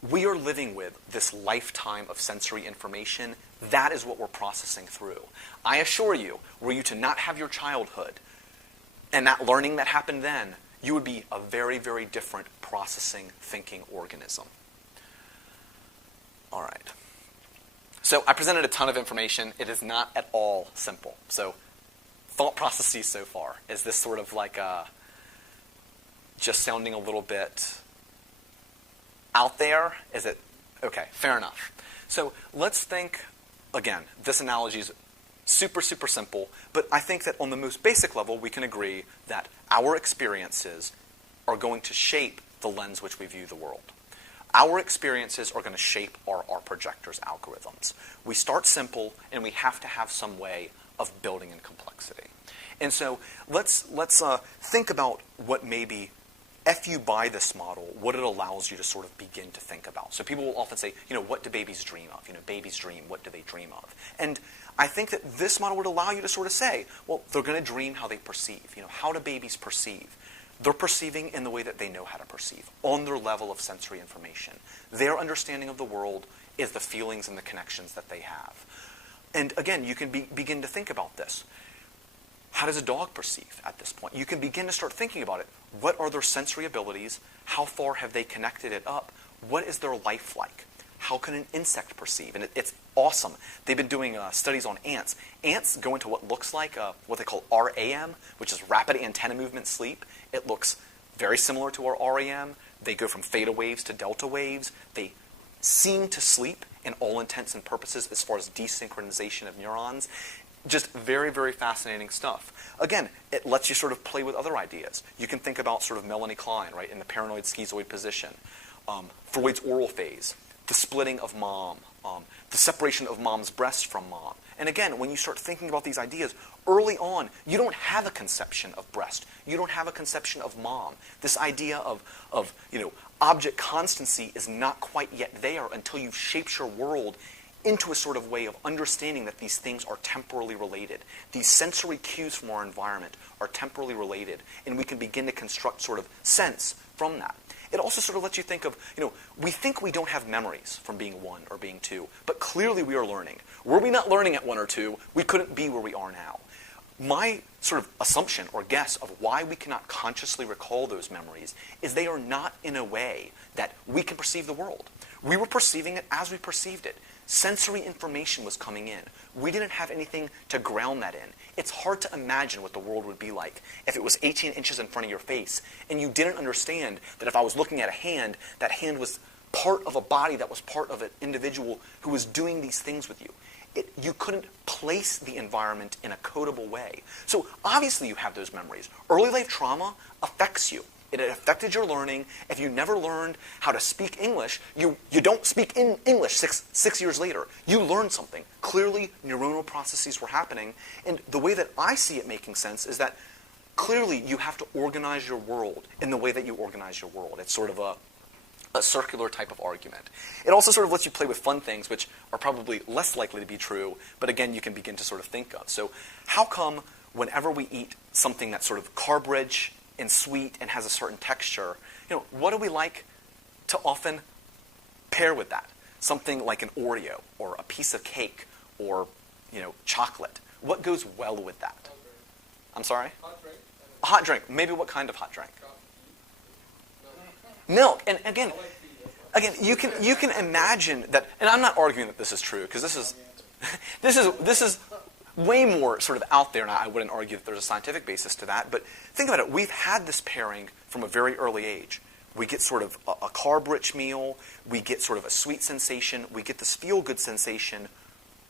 we are living with this lifetime of sensory information. That is what we're processing through. I assure you, were you to not have your childhood and that learning that happened then, you would be a very, very different processing, thinking organism. All right. So I presented a ton of information. It is not at all simple. So thought processes so far. Is this sort of like just sounding a little bit out there? Is it? Okay, fair enough. So let's think, again, this analogy is super, super simple, but I think that on the most basic level, we can agree that our experiences are going to shape the lens which we view the world. Our experiences are going to shape our projectors' algorithms. We start simple, and we have to have some way of building in complexity. And so let's think about what maybe, if you buy this model, what it allows you to sort of begin to think about. So people will often say, what do babies dream of? Babies dream, what do they dream of? And I think that this model would allow you to sort of say, well, they're going to dream how they perceive. How do babies perceive? They're perceiving in the way that they know how to perceive, on their level of sensory information. Their understanding of the world is the feelings and the connections that they have. And again, you can begin to think about this. How does a dog perceive at this point? You can begin to start thinking about it. What are their sensory abilities? How far have they connected it up? What is their life like? How can an insect perceive? And it's awesome. They've been doing studies on ants. Ants go into what looks like what they call RAM, which is rapid antenna movement sleep. It looks very similar to our REM. They go from theta waves to delta waves. They seem to sleep in all intents and purposes as far as desynchronization of neurons. Just very, very fascinating stuff. Again, it lets you sort of play with other ideas. You can think about sort of Melanie Klein, right, in the paranoid schizoid position. Freud's oral phase, the splitting of mom, the separation of mom's breast from mom. And again, when you start thinking about these ideas, early on, you don't have a conception of breast. You don't have a conception of mom. This idea of object constancy is not quite yet there until you've shaped your world into a sort of way of understanding that these things are temporally related. These sensory cues from our environment are temporally related, and we can begin to construct sort of sense from that. It also sort of lets you think of, we think we don't have memories from being 1 or being 2, but clearly we are learning. Were we not learning at 1 or 2, we couldn't be where we are now. My sort of assumption or guess of why we cannot consciously recall those memories is they are not in a way that we can perceive the world. We were perceiving it as we perceived it. Sensory information was coming in. We didn't have anything to ground that in. It's hard to imagine what the world would be like if it was 18 inches in front of your face and you didn't understand that if I was looking at a hand, that hand was part of a body that was part of an individual who was doing these things with you. You couldn't place the environment in a codable way. So obviously you have those memories. Early life trauma affects you. It affected your learning. If you never learned how to speak English, you don't speak in English six years later. You learned something. Clearly, neuronal processes were happening. And the way that I see it making sense is that clearly you have to organize your world in the way that you organize your world. It's sort of a circular type of argument. It also sort of lets you play with fun things, which are probably less likely to be true, but again, you can begin to sort of think of. So how come whenever we eat something that's sort of carb-rich and sweet and has a certain texture, what do we like to often pair with that? Something like an Oreo or a piece of cake or, chocolate. What goes well with that? Hot drink. I'm sorry? Hot drink. A hot drink. Maybe what kind of hot drink? Coffee. Milk. And again, I like tea. you can imagine that, and I'm not arguing that this is true, because this is way more sort of out there, and I wouldn't argue that there's a scientific basis to that, but think about it. We've had this pairing from a very early age. We get sort of a carb-rich meal, we get sort of a sweet sensation, we get this feel-good sensation.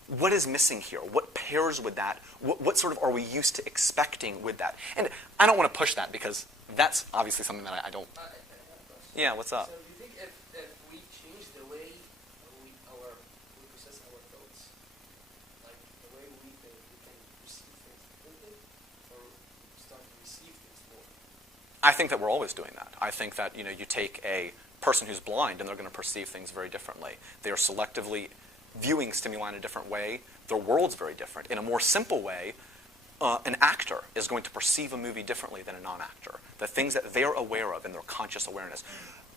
What is missing here? What pairs with that? What sort of are we used to expecting with that? And I don't want to push that, because that's obviously something that I don't... Yeah, what's up? So do you think if we change the way we process our thoughts, like the way we think, we can perceive things differently, or start to receive things more? I think that we're always doing that. I think that you take a person who's blind and they're going to perceive things very differently. They are selectively viewing stimuli in a different way. Their world's very different. In a more simple way, an actor is going to perceive a movie differently than a non-actor. The things that they're aware of in their conscious awareness.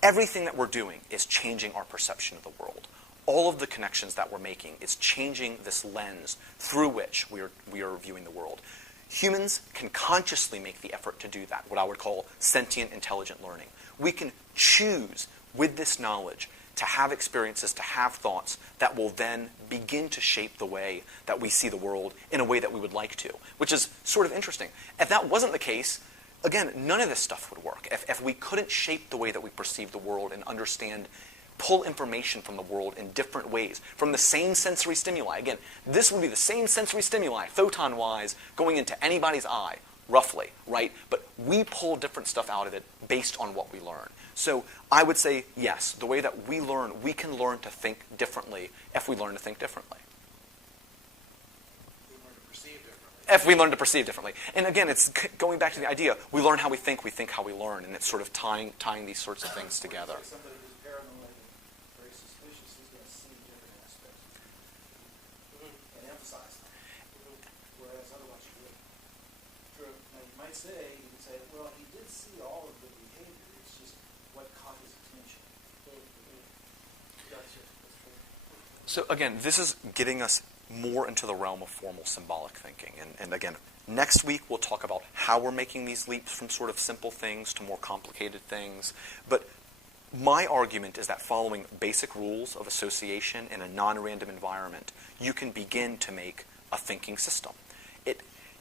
Everything that we're doing is changing our perception of the world. All of the connections that we're making is changing this lens through which we are viewing the world. Humans can consciously make the effort to do that, what I would call sentient intelligent learning. We can choose with this knowledge to have experiences, to have thoughts that will then begin to shape the way that we see the world in a way that we would like to, which is sort of interesting. If that wasn't the case, again, none of this stuff would work. If we couldn't shape the way that we perceive the world and pull information from the world in different ways, from the same sensory stimuli. Again, this would be the same sensory stimuli, photon-wise, going into anybody's eye, roughly, right? But we pull different stuff out of it based on what we learn. So I would say, yes, the way that we learn, we can learn to think differently if we learn to think differently. We learn to perceive differently. If we learn to perceive differently. And again, it's going back to the idea, we learn how we think how we learn, and it's sort of tying these sorts of things together. Like somebody who's paranoid and very suspicious is going to see different aspects and emphasize them, whereas otherwise you wouldn't. True. Now you might say, well, he did see all of the behavior, it's just what caught his attention. Gotcha. That's true. So again, this is getting us more into the realm of formal symbolic thinking. And again, next week we'll talk about how we're making these leaps from sort of simple things to more complicated things. But my argument is that following basic rules of association in a non-random environment, you can begin to make a thinking system.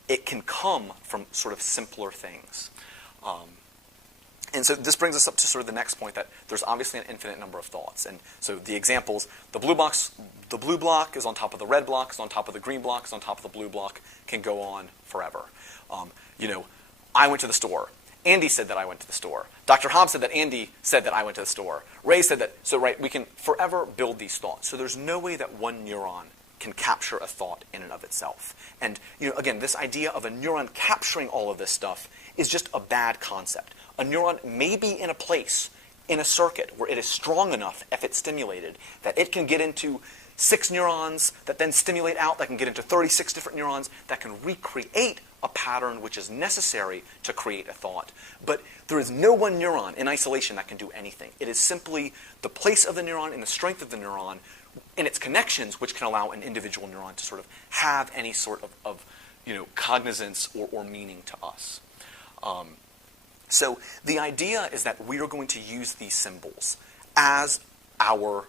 It can come from sort of simpler things. And so this brings us up to sort of the next point, that there's obviously an infinite number of thoughts. And so the examples, the blue block is on top of the red block, is on top of the green block, is on top of the blue block, can go on forever. I went to the store. Andy said that I went to the store. Dr. Hobbs said that Andy said that I went to the store. Ray said that. So, right, we can forever build these thoughts. So there's no way that one neuron can capture a thought in and of itself. And, again, this idea of a neuron capturing all of this stuff is just a bad concept. A neuron may be in a place, in a circuit, where it is strong enough, if it's stimulated, that it can get into 6 neurons that then stimulate out, that can get into 36 different neurons, that can recreate a pattern which is necessary to create a thought. But there is no one neuron in isolation that can do anything. It is simply the place of the neuron and the strength of the neuron and its connections which can allow an individual neuron to sort of have any sort of cognizance or meaning to us. So the idea is that we are going to use these symbols as our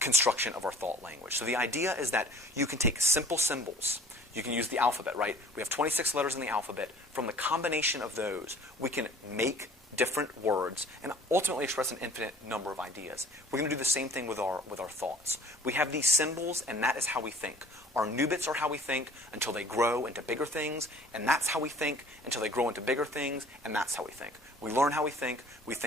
construction of our thought language. So the idea is that you can take simple symbols. You can use the alphabet, right? We have 26 letters in the alphabet. From the combination of those, we can make different words and ultimately express an infinite number of ideas. We're going to do the same thing with our thoughts. We have these symbols, and that is how we think. Our new bits are how we think until they grow into bigger things, and that's how we think until they grow into bigger things, and that's how we think. We learn how we think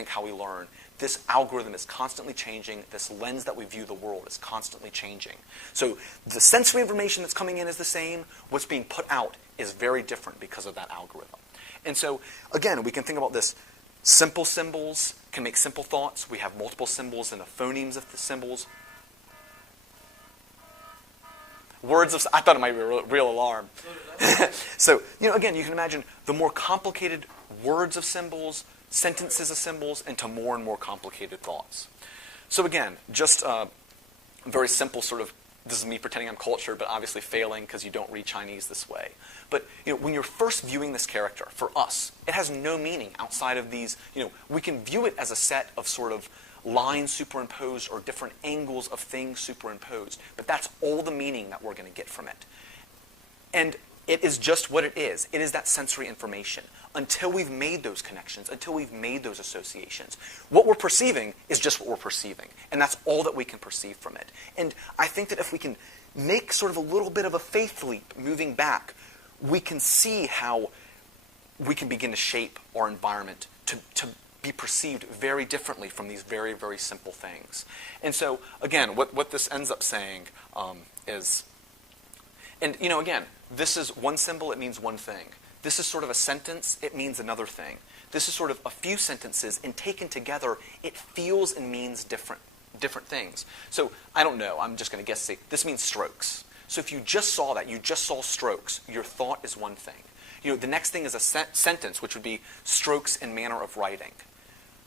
how we learn. This algorithm is constantly changing. This lens that we view the world is constantly changing. So the sensory information that's coming in is the same. What's being put out is very different because of that algorithm. And so, again, we can think about this. Simple symbols can make simple thoughts. We have multiple symbols and the phonemes of the symbols. I thought it might be a real alarm. So, again, you can imagine the more complicated words of symbols, sentences of symbols, into more and more complicated thoughts. So again, just a very simple sort of, this is me pretending I'm cultured, but obviously failing because you don't read Chinese this way. But when you're first viewing this character, for us, it has no meaning outside of these, we can view it as a set of sort of lines superimposed or different angles of things superimposed. But that's all the meaning that we're going to get from it. And it is just what it is. It is that sensory information. Until we've made those connections, until we've made those associations, what we're perceiving is just what we're perceiving. And that's all that we can perceive from it. And I think that if we can make sort of a little bit of a faith leap moving back, we can see how we can begin to shape our environment to be perceived very differently from these very, very simple things. And so, again, what this ends up saying is, and again, this is one symbol, it means one thing. This is sort of a sentence, it means another thing. This is sort of a few sentences, and taken together, it feels and means different things. So, I don't know, I'm just going to guess, say, this means strokes. So if you just saw that, you just saw strokes, your thought is one thing. The next thing is a sentence, which would be strokes and manner of writing.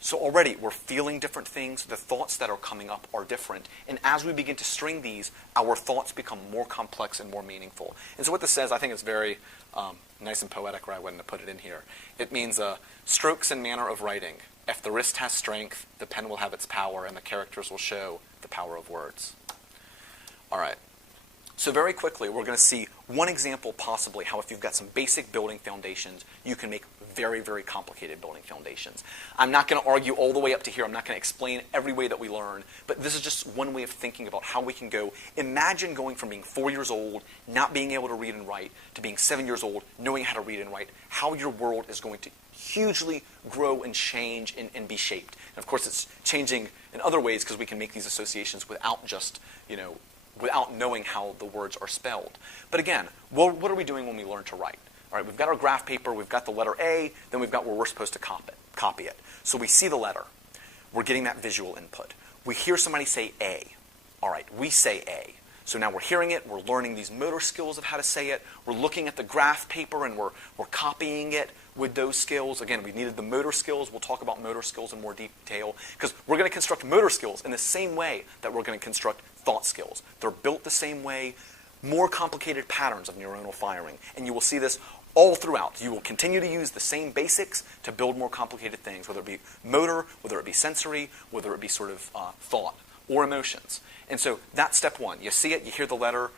So already, we're feeling different things, the thoughts that are coming up are different, and as we begin to string these, our thoughts become more complex and more meaningful. And so what this says, I think it's very nice and poetic, or I wouldn't have put it in here. It means strokes and manner of writing. If the wrist has strength, the pen will have its power, and the characters will show the power of words. All right. So very quickly, we're going to see one example possibly how if you've got some basic building foundations, you can make very, very complicated building foundations. I'm not going to argue all the way up to here. I'm not going to explain every way that we learn. But this is just one way of thinking about how we can go. Imagine going from being 4 years old, not being able to read and write, to being 7 years old, knowing how to read and write, how your world is going to hugely grow and change and be shaped. And of course, it's changing in other ways because we can make these associations without just, without knowing how the words are spelled. But again, what are we doing when we learn to write? All right, we've got our graph paper, we've got the letter A, then we've got where we're supposed to copy it. So we see the letter. We're getting that visual input. We hear somebody say A. All right, we say A. So now we're hearing it, we're learning these motor skills of how to say it, we're looking at the graph paper and we're copying it with those skills. Again, we needed the motor skills. We'll talk about motor skills in more detail because we're going to construct motor skills in the same way that we're going to construct thought skills. They're built the same way. more complicated patterns of neuronal firing. And you will see this all throughout. You will continue to use the same basics to build more complicated things, whether it be motor, whether it be sensory, whether it be sort of thought or emotions. And so that's step one. You see it, you hear the letter,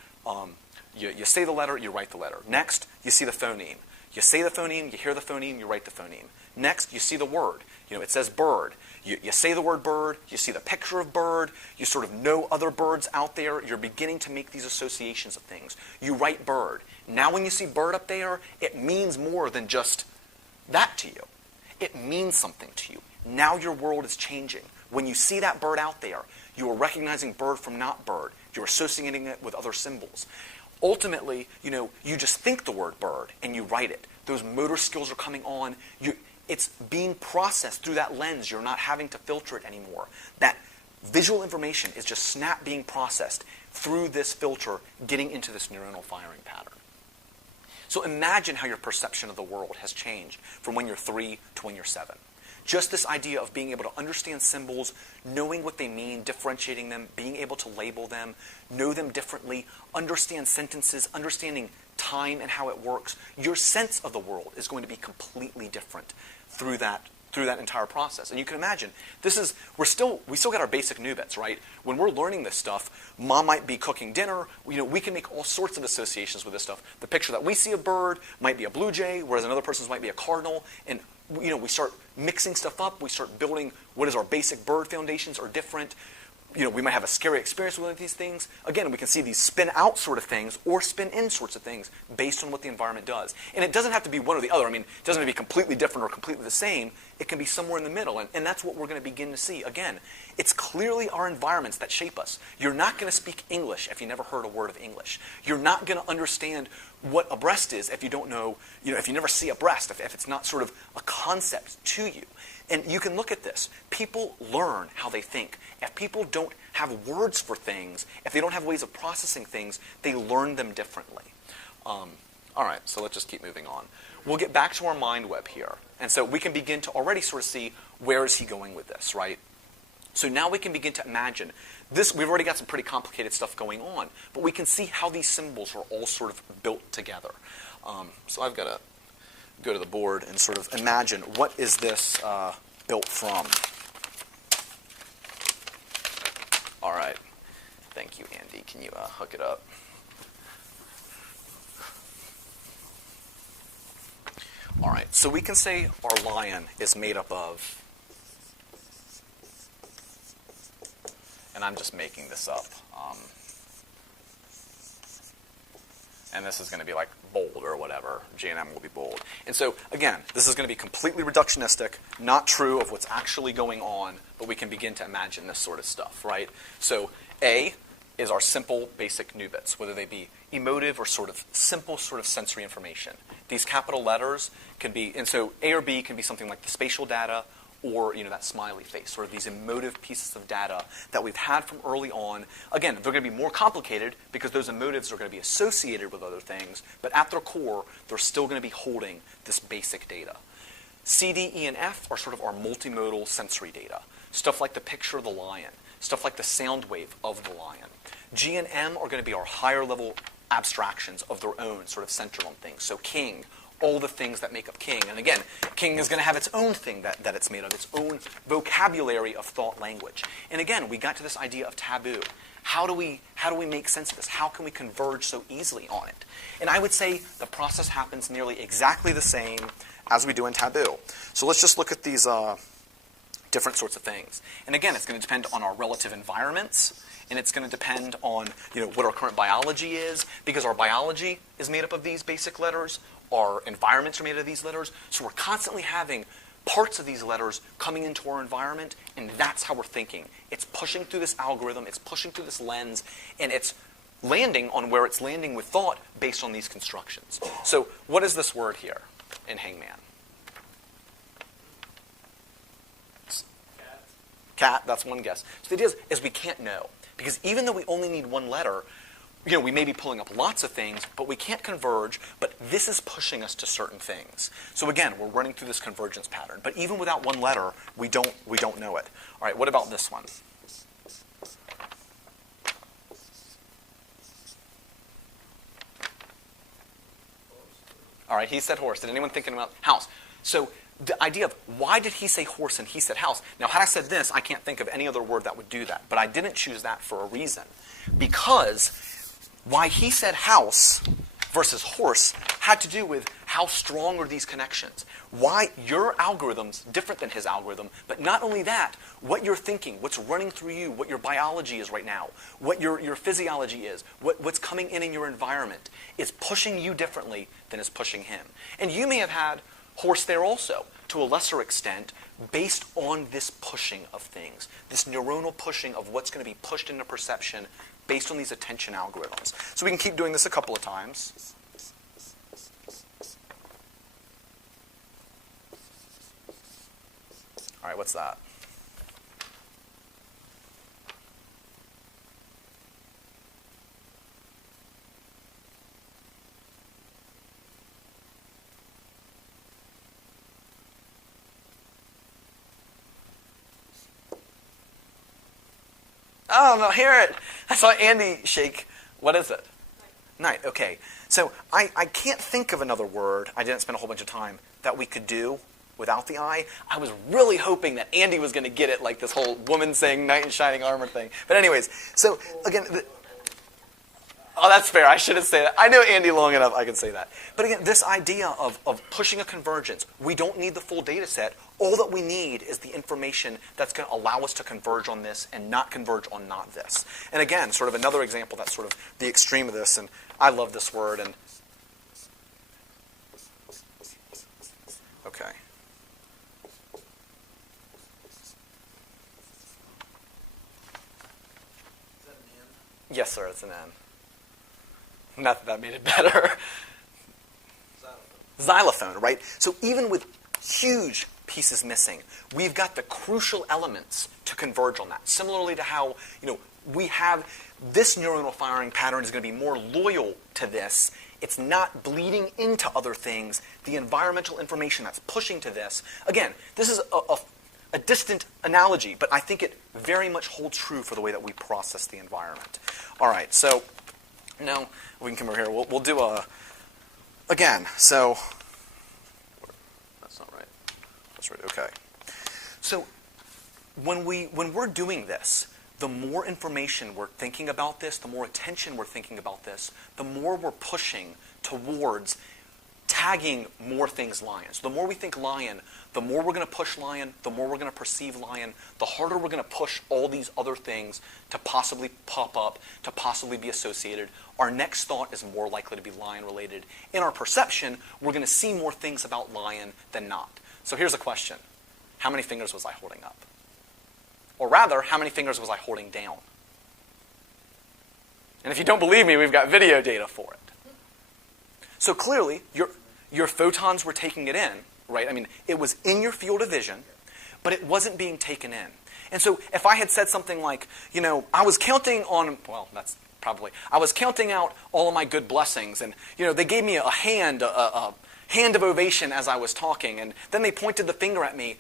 you say the letter, you write the letter. Next, you see the phoneme. You say the phoneme, you hear the phoneme, you write the phoneme. Next, you see the word. It says bird. You say the word bird, you see the picture of bird, you sort of know other birds out there, you're beginning to make these associations of things. You write bird. Now when you see bird up there, it means more than just that to you. It means something to you. Now your world is changing. When you see that bird out there, you are recognizing bird from not bird. You're associating it with other symbols. Ultimately, you just think the word bird and you write it. Those motor skills are coming on. It's being processed through that lens. You're not having to filter it anymore. That visual information is just snap being processed through this filter, getting into this neuronal firing pattern. So imagine how your perception of the world has changed from when you're 3 to when you're 7. Just this idea of being able to understand symbols, knowing what they mean, differentiating them, being able to label them, know them differently, understand sentences, understanding time and how it works. Your sense of the world is going to be completely different through that entire process. And you can imagine, we still got our basic new bits, right? When we're learning this stuff, mom might be cooking dinner. We can make all sorts of associations with this stuff. The picture that we see of bird might be a blue jay, whereas another person's might be a cardinal. And we start mixing stuff up. We start building what is our basic bird foundations are different. We might have a scary experience with one of these things. Again, we can see these spin out sort of things or spin in sorts of things based on what the environment does. And it doesn't have to be one or the other. It doesn't have to be completely different or completely the same. It can be somewhere in the middle. And that's what we're going to begin to see. Again, it's clearly our environments that shape us. You're not going to speak English if you never heard a word of English. You're not going to understand what a breast is if you don't know, if you never see a breast, if it's not sort of a concept to you. And you can look at this. People learn how they think. If people don't have words for things, if they don't have ways of processing things, they learn them differently. All right, so let's just keep moving on. We'll get back to our mind web here. And so we can begin to already sort of see where is he going with this, right? So now we can begin to imagine this. We've already got some pretty complicated stuff going on, but we can see how these symbols are all sort of built together. So I've got to go to the board and sort of imagine what is this built from. All right. Thank you, Andy. Can you hook it up? All right. So we can say our lion is made up of, and I'm just making this up. And this is going to be like bold or whatever. G&M will be bold. And so, again, this is going to be completely reductionistic, not true of what's actually going on, but we can begin to imagine this sort of stuff, right? So A is our simple, basic new bits, whether they be emotive or sort of simple sort of sensory information. These capital letters can be, and so A or B can be something like the spatial data or that smiley face, sort of these emotive pieces of data that we've had from early on. Again, they're going to be more complicated because those emotives are going to be associated with other things, but at their core, they're still going to be holding this basic data. C, D, E, and F are sort of our multimodal sensory data. Stuff like the picture of the lion, stuff like the sound wave of the lion. G and M are going to be our higher level abstractions of their own, sort of centered on things. So king, all the things that make up king. And again, king is going to have its own thing that it's made of, its own vocabulary of thought language. And again, we got to this idea of taboo. How do we make sense of this? How can we converge so easily on it? And I would say the process happens nearly exactly the same as we do in taboo. So let's just look at these different sorts of things. And again, it's going to depend on our relative environments, and it's going to depend on what our current biology is, because our biology is made up of these basic letters. Our environments are made of these letters. So we're constantly having parts of these letters coming into our environment, and that's how we're thinking. It's pushing through this algorithm, it's pushing through this lens, and it's landing on where it's landing with thought based on these constructions. So what is this word here in Hangman? Cat, that's one guess. So the idea is we can't know. Because even though we only need one letter, we may be pulling up lots of things, but we can't converge, but this is pushing us to certain things. So again, we're running through this convergence pattern. But even without one letter, we don't know it. All right, what about this one? All right, he said horse. Did anyone thinking about house? So the idea of why did he say horse and he said house? Now, had I said this, I can't think of any other word that would do that. But I didn't choose that for a reason. Because why he said house versus horse had to do with how strong are these connections. Why your algorithm's different than his algorithm, but not only that, what you're thinking, what's running through you, what your biology is right now, what your physiology is, what's coming in your environment is pushing you differently than is pushing him. And you may have had horse there also, to a lesser extent, based on this pushing of things, this neuronal pushing of what's going to be pushed into perception based on these attention algorithms. So we can keep doing this a couple of times. All right, what's that? Oh, no, hear it. I saw Andy shake. What is it? Night. Okay. So I can't think of another word. I didn't spend a whole bunch of time that we could do without the I. I was really hoping that Andy was going to get it, like this whole woman saying knight in shining armor thing. But anyways, so again, oh, that's fair. I shouldn't say that. I know Andy long enough. I can say that. But again, this idea of pushing a convergence, we don't need the full data set. All that we need is the information that's going to allow us to converge on this and not converge on not this. And again, sort of another example that's sort of the extreme of this, and I love this word. And okay. Is that an N? Yes, sir, it's an N. Not that that made it better. Xylophone, right? So even with huge pieces missing, we've got the crucial elements to converge on that. Similarly to how, we have this neuronal firing pattern is going to be more loyal to this. It's not bleeding into other things. The environmental information that's pushing to this. Again, this is a distant analogy, but I think it very much holds true for the way that we process the environment. All right, so now we can come over here. We'll do again, so that's not right. That's right, okay. So when we're doing this, the more information we're thinking about this, the more attention we're thinking about this, the more we're pushing towards tagging more things lion. So the more we think lion, the more we're going to push lion, the more we're going to perceive lion, the harder we're going to push all these other things to possibly pop up, to possibly be associated. Our next thought is more likely to be lion related. In our perception, we're going to see more things about lion than not. So here's a question. How many fingers was I holding up? Or rather, how many fingers was I holding down? And if you don't believe me, we've got video data for it. So clearly, your photons were taking it in, right? I mean, it was in your field of vision, but it wasn't being taken in. And so if I had said something like, I was counting on, well, that's probably, I was counting out all of my good blessings, and, they gave me a hand of ovation as I was talking, and then they pointed the finger at me,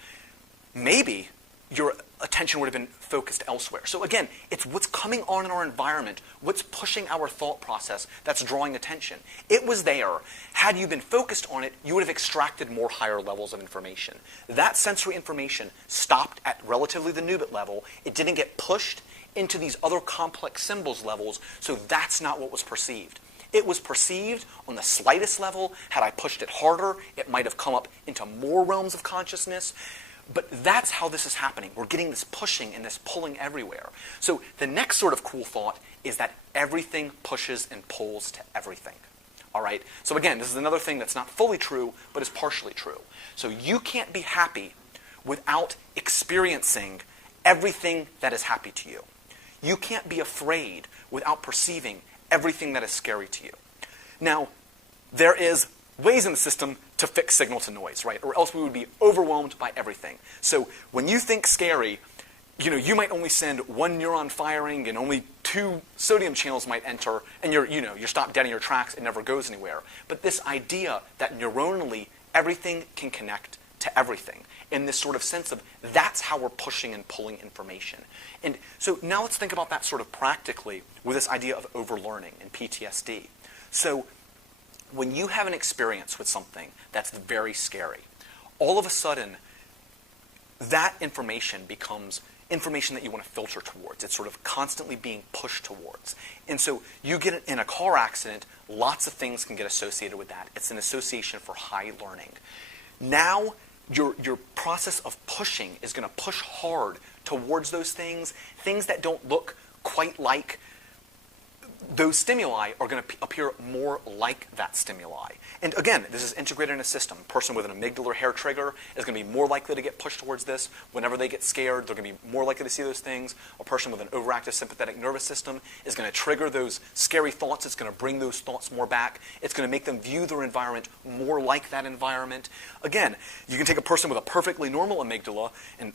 maybe your attention would have been focused elsewhere. So again, it's what's coming on in our environment, what's pushing our thought process that's drawing attention. It was there. Had you been focused on it, you would have extracted more higher levels of information. That sensory information stopped at relatively the Noobit level. It didn't get pushed into these other complex symbols levels, so that's not what was perceived. It was perceived on the slightest level. Had I pushed it harder, it might have come up into more realms of consciousness. But that's how this is happening. We're getting this pushing and this pulling everywhere. So the next sort of cool thought is that everything pushes and pulls to everything. All right? So again, this is another thing that's not fully true, but is partially true. So you can't be happy without experiencing everything that is happy to you. You can't be afraid without perceiving everything that is scary to you. Now, there is ways in the system to fix signal to noise, right? Or else we would be overwhelmed by everything. So when you think scary, you might only send one neuron firing and only 2 sodium channels might enter, and you're stopped dead in your tracks. It never goes anywhere. But this idea that neuronally everything can connect to everything, in this sort of sense of that's how we're pushing and pulling information. And so now let's think about that sort of practically with this idea of overlearning and PTSD. So when you have an experience with something that's very scary, all of a sudden, that information becomes information that you want to filter towards. It's sort of constantly being pushed towards. And so you get in a car accident, lots of things can get associated with that. It's an association for high learning. Now, your process of pushing is going to push hard towards those things that don't look quite like those stimuli are going to appear more like that stimuli. And again, this is integrated in a system. A person with an amygdala hair trigger is going to be more likely to get pushed towards this. Whenever they get scared, they're going to be more likely to see those things. A person with an overactive sympathetic nervous system is going to trigger those scary thoughts. It's going to bring those thoughts more back. It's going to make them view their environment more like that environment. Again, you can take a person with a perfectly normal amygdala and,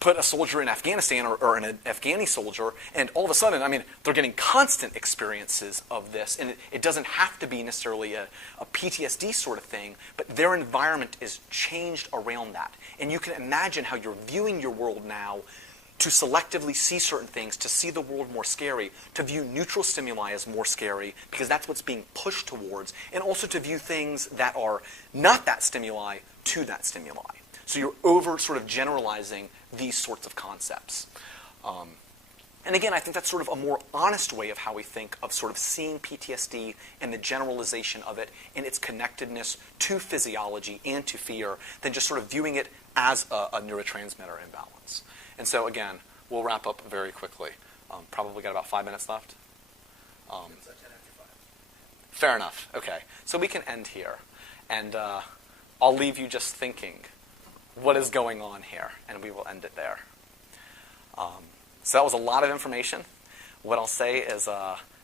put a soldier in Afghanistan or an Afghani soldier, and all of a sudden, they're getting constant experiences of this. And it doesn't have to be necessarily a PTSD sort of thing, but their environment is changed around that. And you can imagine how you're viewing your world now to selectively see certain things, to see the world more scary, to view neutral stimuli as more scary, because that's what's being pushed towards, and also to view things that are not that stimuli to that stimuli. So you're over sort of generalizing these sorts of concepts. And again, I think that's sort of a more honest way of how we think of sort of seeing PTSD and the generalization of it and its connectedness to physiology and to fear than just sort of viewing it as a neurotransmitter imbalance. And so again, we'll wrap up very quickly. Probably got about 5 minutes left. It's at 10 after 5. Fair enough. Okay. So we can end here. And I'll leave you just thinking, what is going on here? And we will end it there. So that was a lot of information. What I'll say is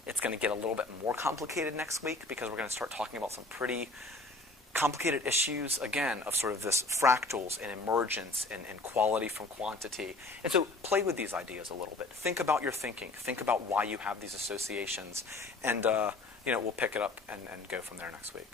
it's going to get a little bit more complicated next week because we're going to start talking about some pretty complicated issues, again, of sort of this fractals and emergence and quality from quantity. And so play with these ideas a little bit. Think about your thinking. Think about why you have these associations. And we'll pick it up and go from there next week.